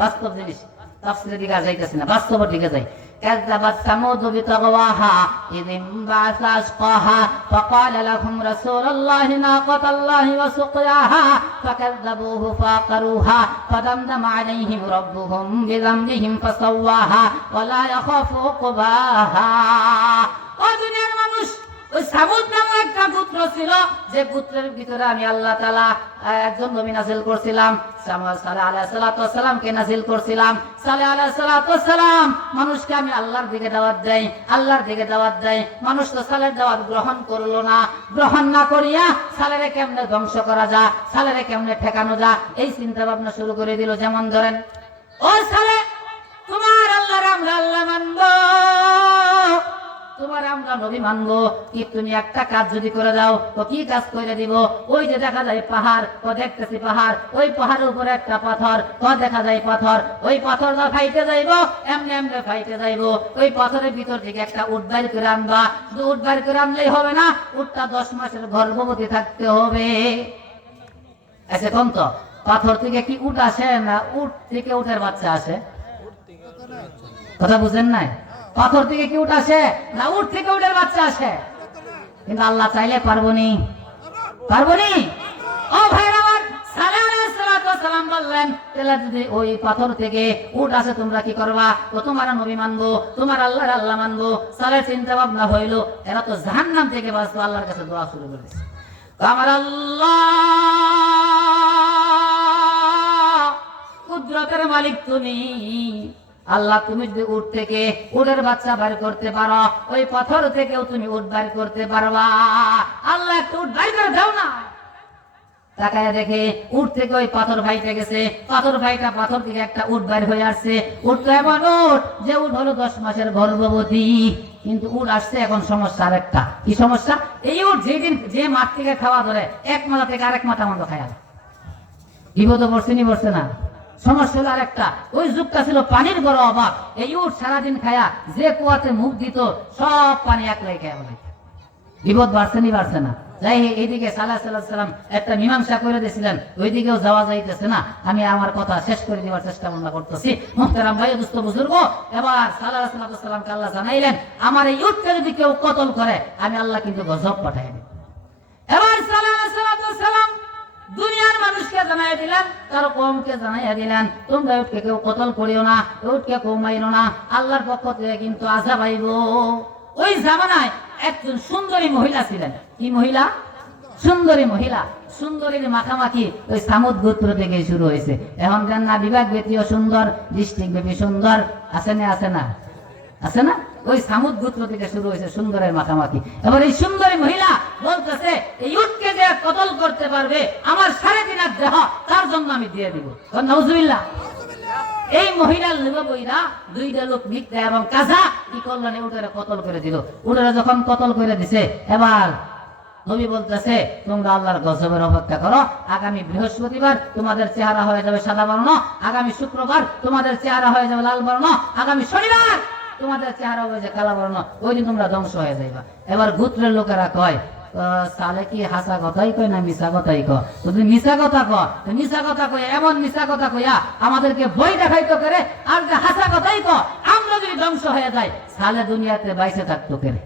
বাস্তব জিনিস তাফসীরের দিকে যাইতেছি না, বাস্তবের দিকে যাই। كذبت ثمود بطغواها إذ انبعث أشقاها فقال لهم رسول الله ناقة الله وسقياها فكذبوه فعقروها فدمدم عليهم ربهم بذنبهم فسواها ولا يخاف عقباها। দুনিয়ার মানুষ, ওই সামুদ নামক একটা গোত্র ছিল, যে গোত্রের ভিতরে আমি আল্লাহ তাআলা একজন নবী নাযিল করছিলাম, সালেহ আলাইহিস সালাতু ওয়াস সালামকে নাযিল করছিলাম। সালেহ আলাইহিস সালাতু ওয়াস সালাম মানুষকে আমি আল্লাহর দিকে দাওয়াত দেই, আল্লাহর দিকে দাওয়াত দেই। মানুষ তো সালেহর দাওয়াত গ্রহণ করলো না। গ্রহণ না করিয়া সালেহরে কেমনে ধ্বংস করা যায়, সালেহরে কেমনে ঠেকানো যায়, এই চিন্তা ভাবনা শুরু করে দিল। যেমন ধরেন, ও সালেহ, তোমার আল্লাহর আমরা আল্লাহ মানবো, তোমার আমরা নবী মানবো, কি তুমি একটা কাজ যদি করে দাও তো কি কাজ করে দিব? ওই যে দেখা যায় পাহাড়, তো দেখতেছি পাহাড়, ওই পাহাড়ের উপরে একটা পাথর, তো দেখা যায় পাথর, ওই পাথর যা ফাইটে যাইবো, এমনি এমনি ফাইটে যাইবো। ওই পাথরের ভিতর থেকে একটা উট বাইর করে আনবা। শুধু উট বাইর করে আনলেই হবে না, উটটা 10 মাসের গর্ভবতী থাকতে হবে। আচ্ছা কোন তো পাথর থেকে কি উট আসে না উট থেকে উটের বাচ্চা আসে? কথা বুঝেন নাই? পাথর থেকে কি উট আসে না উট থেকে উটের বাচ্চা আসে? কিন্তু আল্লাহ চাইলে পারবনি, পারবনি। ও ভাইরা আমার, সালেহ আলাইহিস সালাতু ওয়াস সালাম বললেন, তাহলে যদি ওই পাথর থেকে উট আসে তোমরা কি করবা? তো তোমার নবী মানবো, তোমার আল্লাহর আল্লাহ মানবো। সালেহ চিন্তা ভাবনা হইলো, এরা তো জাহান্নাম থেকে বাঁচবো, আল্লাহর কাছে দোয়া শুরু করেছে। আমার আল্লাহ কুদরতের মালিক তুমি, আল্লাহ তুমি যদি উট থেকে উটের বাচ্চা বের করতে পারো, ওই পাথর থেকেও তুমি উট বের করতে পারবা। আল্লাহ একটু উট বের করে দাও না। তাকায় দেখে উট থেকে ওই পাথর ফাইটে গেছে, পাথর ফাইটা পাথর থেকে একটা উট বের হয়ে আসছে। উট তো এমন উট যে উট হলো 10 মাসের গর্ভবতী। কিন্তু উট আসছে এখন সমস্যা আরেকটা। কি সমস্যা? এই উট যেদিন যে মাঠ থেকে খাওয়া ধরে, এক মাথা থেকে আরেক মাথা মতো খায়। বিপদ পড়ছে নি পড়ছে না? সমস্যা হলো আরেকটা, ওই যুগটা ছিল পানির বড় অভাব। এই উট সারাদিন খায়া যে কুয়াতে মুখ দিত সব পানি একলাই খায় বলে। বিপদ বাড়ছে নি বাড়ছে না? যাই এইদিকে সালেহ আলাইহিস সালাম একটা মীমাংসা করে দিয়েছিলেন, ওইদিকেও যাওয়া যাইতেছে না। আমি আমার কথা শেষ করে দেওয়ার চেষ্টা করতেছি। মুহতারাম ভাই, দোস্ত বুজুর্গ, এবার সালেহ আলাইহিস সালামকে আল্লাহ জানাইলেন, আমার এই উটকে যদি কেউ কতল করে আমি আল্লাহ কিন্তু গজব পাঠাই দেব। এবার সালেহ আলাইহিস সালাম দুনিয়ার মানুষকে জানাই দিলেন, তার কওমকে জানাইয়া দিলেন, তোমরা উঠকে কেউ কতল করিও না, উঠকে কেউ মাইরো না, আল্লাহর পক্ষ থেকে কিন্তু আযাব আইব। ওই জামানায় একজন সুন্দরী মহিলা ছিলেন। কি মহিলা? সুন্দরী মহিলা। সুন্দরীর মাখামাখি ওই সামুদ গোত্র থেকে শুরু হয়েছে। এখন যেন না বিভাগ ব্যতীয় সুন্দর, ডিস্ট্রিক্ট ব্যাপী সুন্দর আছে না? আছে না? আছে না? ওই সামুদ গোত্র থেকে শুরু হয়েছে সুন্দরের মাখামাখি। এবার এই সুন্দরী মহিলা বলতেছে, এই উটকে যে কতল করতে পারবে আমার 3.5 দেহ, তার জন্য আমি দিয়ে দিব। নাউজুবিল্লাহ। এই মহিলার লিবে বইরা 2টা লোক মিথ্যা এবং কাজা কি করলেন, উটের কতল করে দিল। উটের যখন কতল করে দিছে, এবার নবী বলতেছে, তোমরা আল্লাহর গজবের অপেক্ষা করো। আগামী বৃহস্পতিবার তোমাদের চেহারা হয়ে যাবে সাদা বর্ণ, আগামী শুক্রবার তোমাদের চেহারা হয়ে যাবে লাল বর্ণ, আগামী শনিবার তোমাদের চেহারা হবে যে কালা বর্ণ। ওই দিন তোমরা ধ্বংস হয়ে যাইবা। এবার গোত্রের লোকেরা কয়, সালে কি হাসা কথাই কয় না মিশা কথাই কয়? যদি মিশা কথা কয়, মিশা কথা কয়, এমন মিশা কথা কইয়া আমাদেরকে বই দেখাইতো করে। আর যে হাসা কথাই কয়, আমরা যদি ধ্বংস হয়ে যাই, সালে দুনিয়াতে বাইসে থাকতো করে।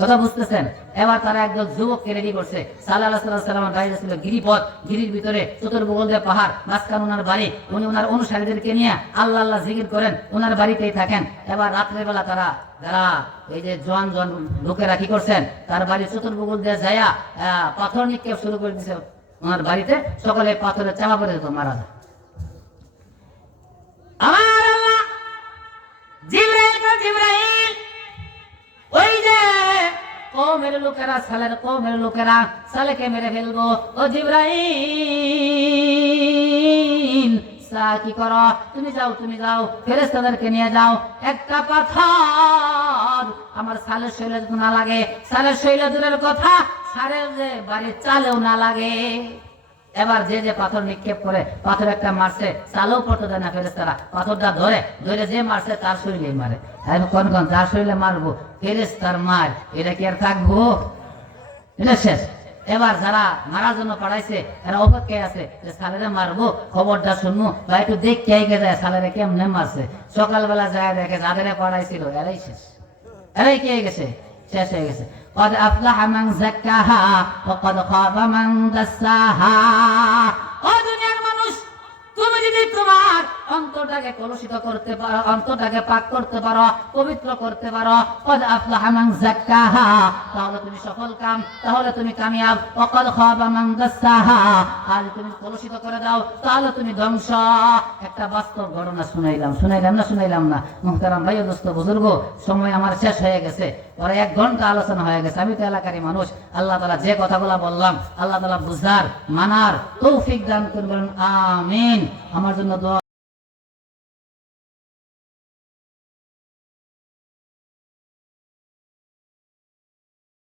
কথা বুঝতেছেন? এবার তারা একদল যুবককে রেডি করছে। সাল্লাল্লাহু আলাইহি সাল্লামের বাইরে ছিল গিরিপথ, গিরির ভিতরে চতুর্ভুজ দিয়ে পাহাড়, মাঝখানে ওনার বাড়ি। উনি ওনার অনুসারীদেরকে নিয়ে আল্লাহ আল্লাহ জিকির করেন, ওনার বাড়িতেই থাকেন। এবার রাত্রের বেলা তারা যারা এই যে জোয়ান জোয়ান লোকেরা কি করছেন, তার বাড়ি চতুর্ভুজ দিয়ে যাইয়া পাথর নিক্ষেপ শুরু করে দিচ্ছে ওনার বাড়িতে। সকলে পাথরে চাপা পড়ে যেত, মারা যায়। আমার আল্লাহ জিবরাইল ওই যে কওমের লোকেরা, সালের কওমের লোকেরা সালেকে মেরে ফেলবো। ও জিবরাইল, কি করো? তুমি যাও, তুমি যাও, ফেরেশতাদেরকে নিয়ে যাও। একটা পাথর আমার সালের শৈলে না লাগে, সালের শৈলে দূরের কথা, সালের যে বাড়ির চালেও না লাগে। এবার যে যে পাথর নিক্ষেপ করে, পাথর একটা মারছে, চালেও পড়তে দেয় না ফেরেশতারা। পাথরটা ধরে ধরে যে মারছে তার শরীরেই মারে। কোন কোন যার শরীরে মারবো, ফেরেশতার মার, এটা কি আর থাকবো? এটা শেষ। এবার যারা মারার জন্য পাঠাইছে এরা অপেক্ষায় আছে যে সালেরে মারবো, খবরটা শুনবো বা একটু দেখতে আইগে যায় সালেরে কেমনে মারছে। সকালবেলা যায় দেখে যাদের পাঠাইছিল এরাই শেষ, এরাই কে গেছে, শেষ হয়ে গেছে। قد أفلح من زكاها وقد خاب من دساها। ও দুনিয়ার মানুষ, তুমি যদি তোমার অন্তরটাকে কলুষিত করতে পারো, অন্তরটাকে পাক করতে পারো, পবিত্র করতে পারো, قد أفلح من زكاها, তাহলে তুমি সফল কাম, তাহলে তুমি কামিয়াব। وقد خاب من دساها, আর তুমি কলুষিত করে দাও তাহলে তুমি ধ্বংস। একটা বাস্তব ঘটনা শুনাইলাম না মুহতারাম ভাই ও দোস্ত বুজুর্গ, সময় আমার শেষ হয়ে গেছে। পরে 1 ঘন্টা আলোচনা হয়ে গেছে। আমি তো এলাকারই মানুষ। আল্লাহ তাআলা যে কথাগুলো বললাম, আল্লাহ তাআলা বুঝার মানার তৌফিক দান করবেন, আমিন। আমার জন্য দোয়া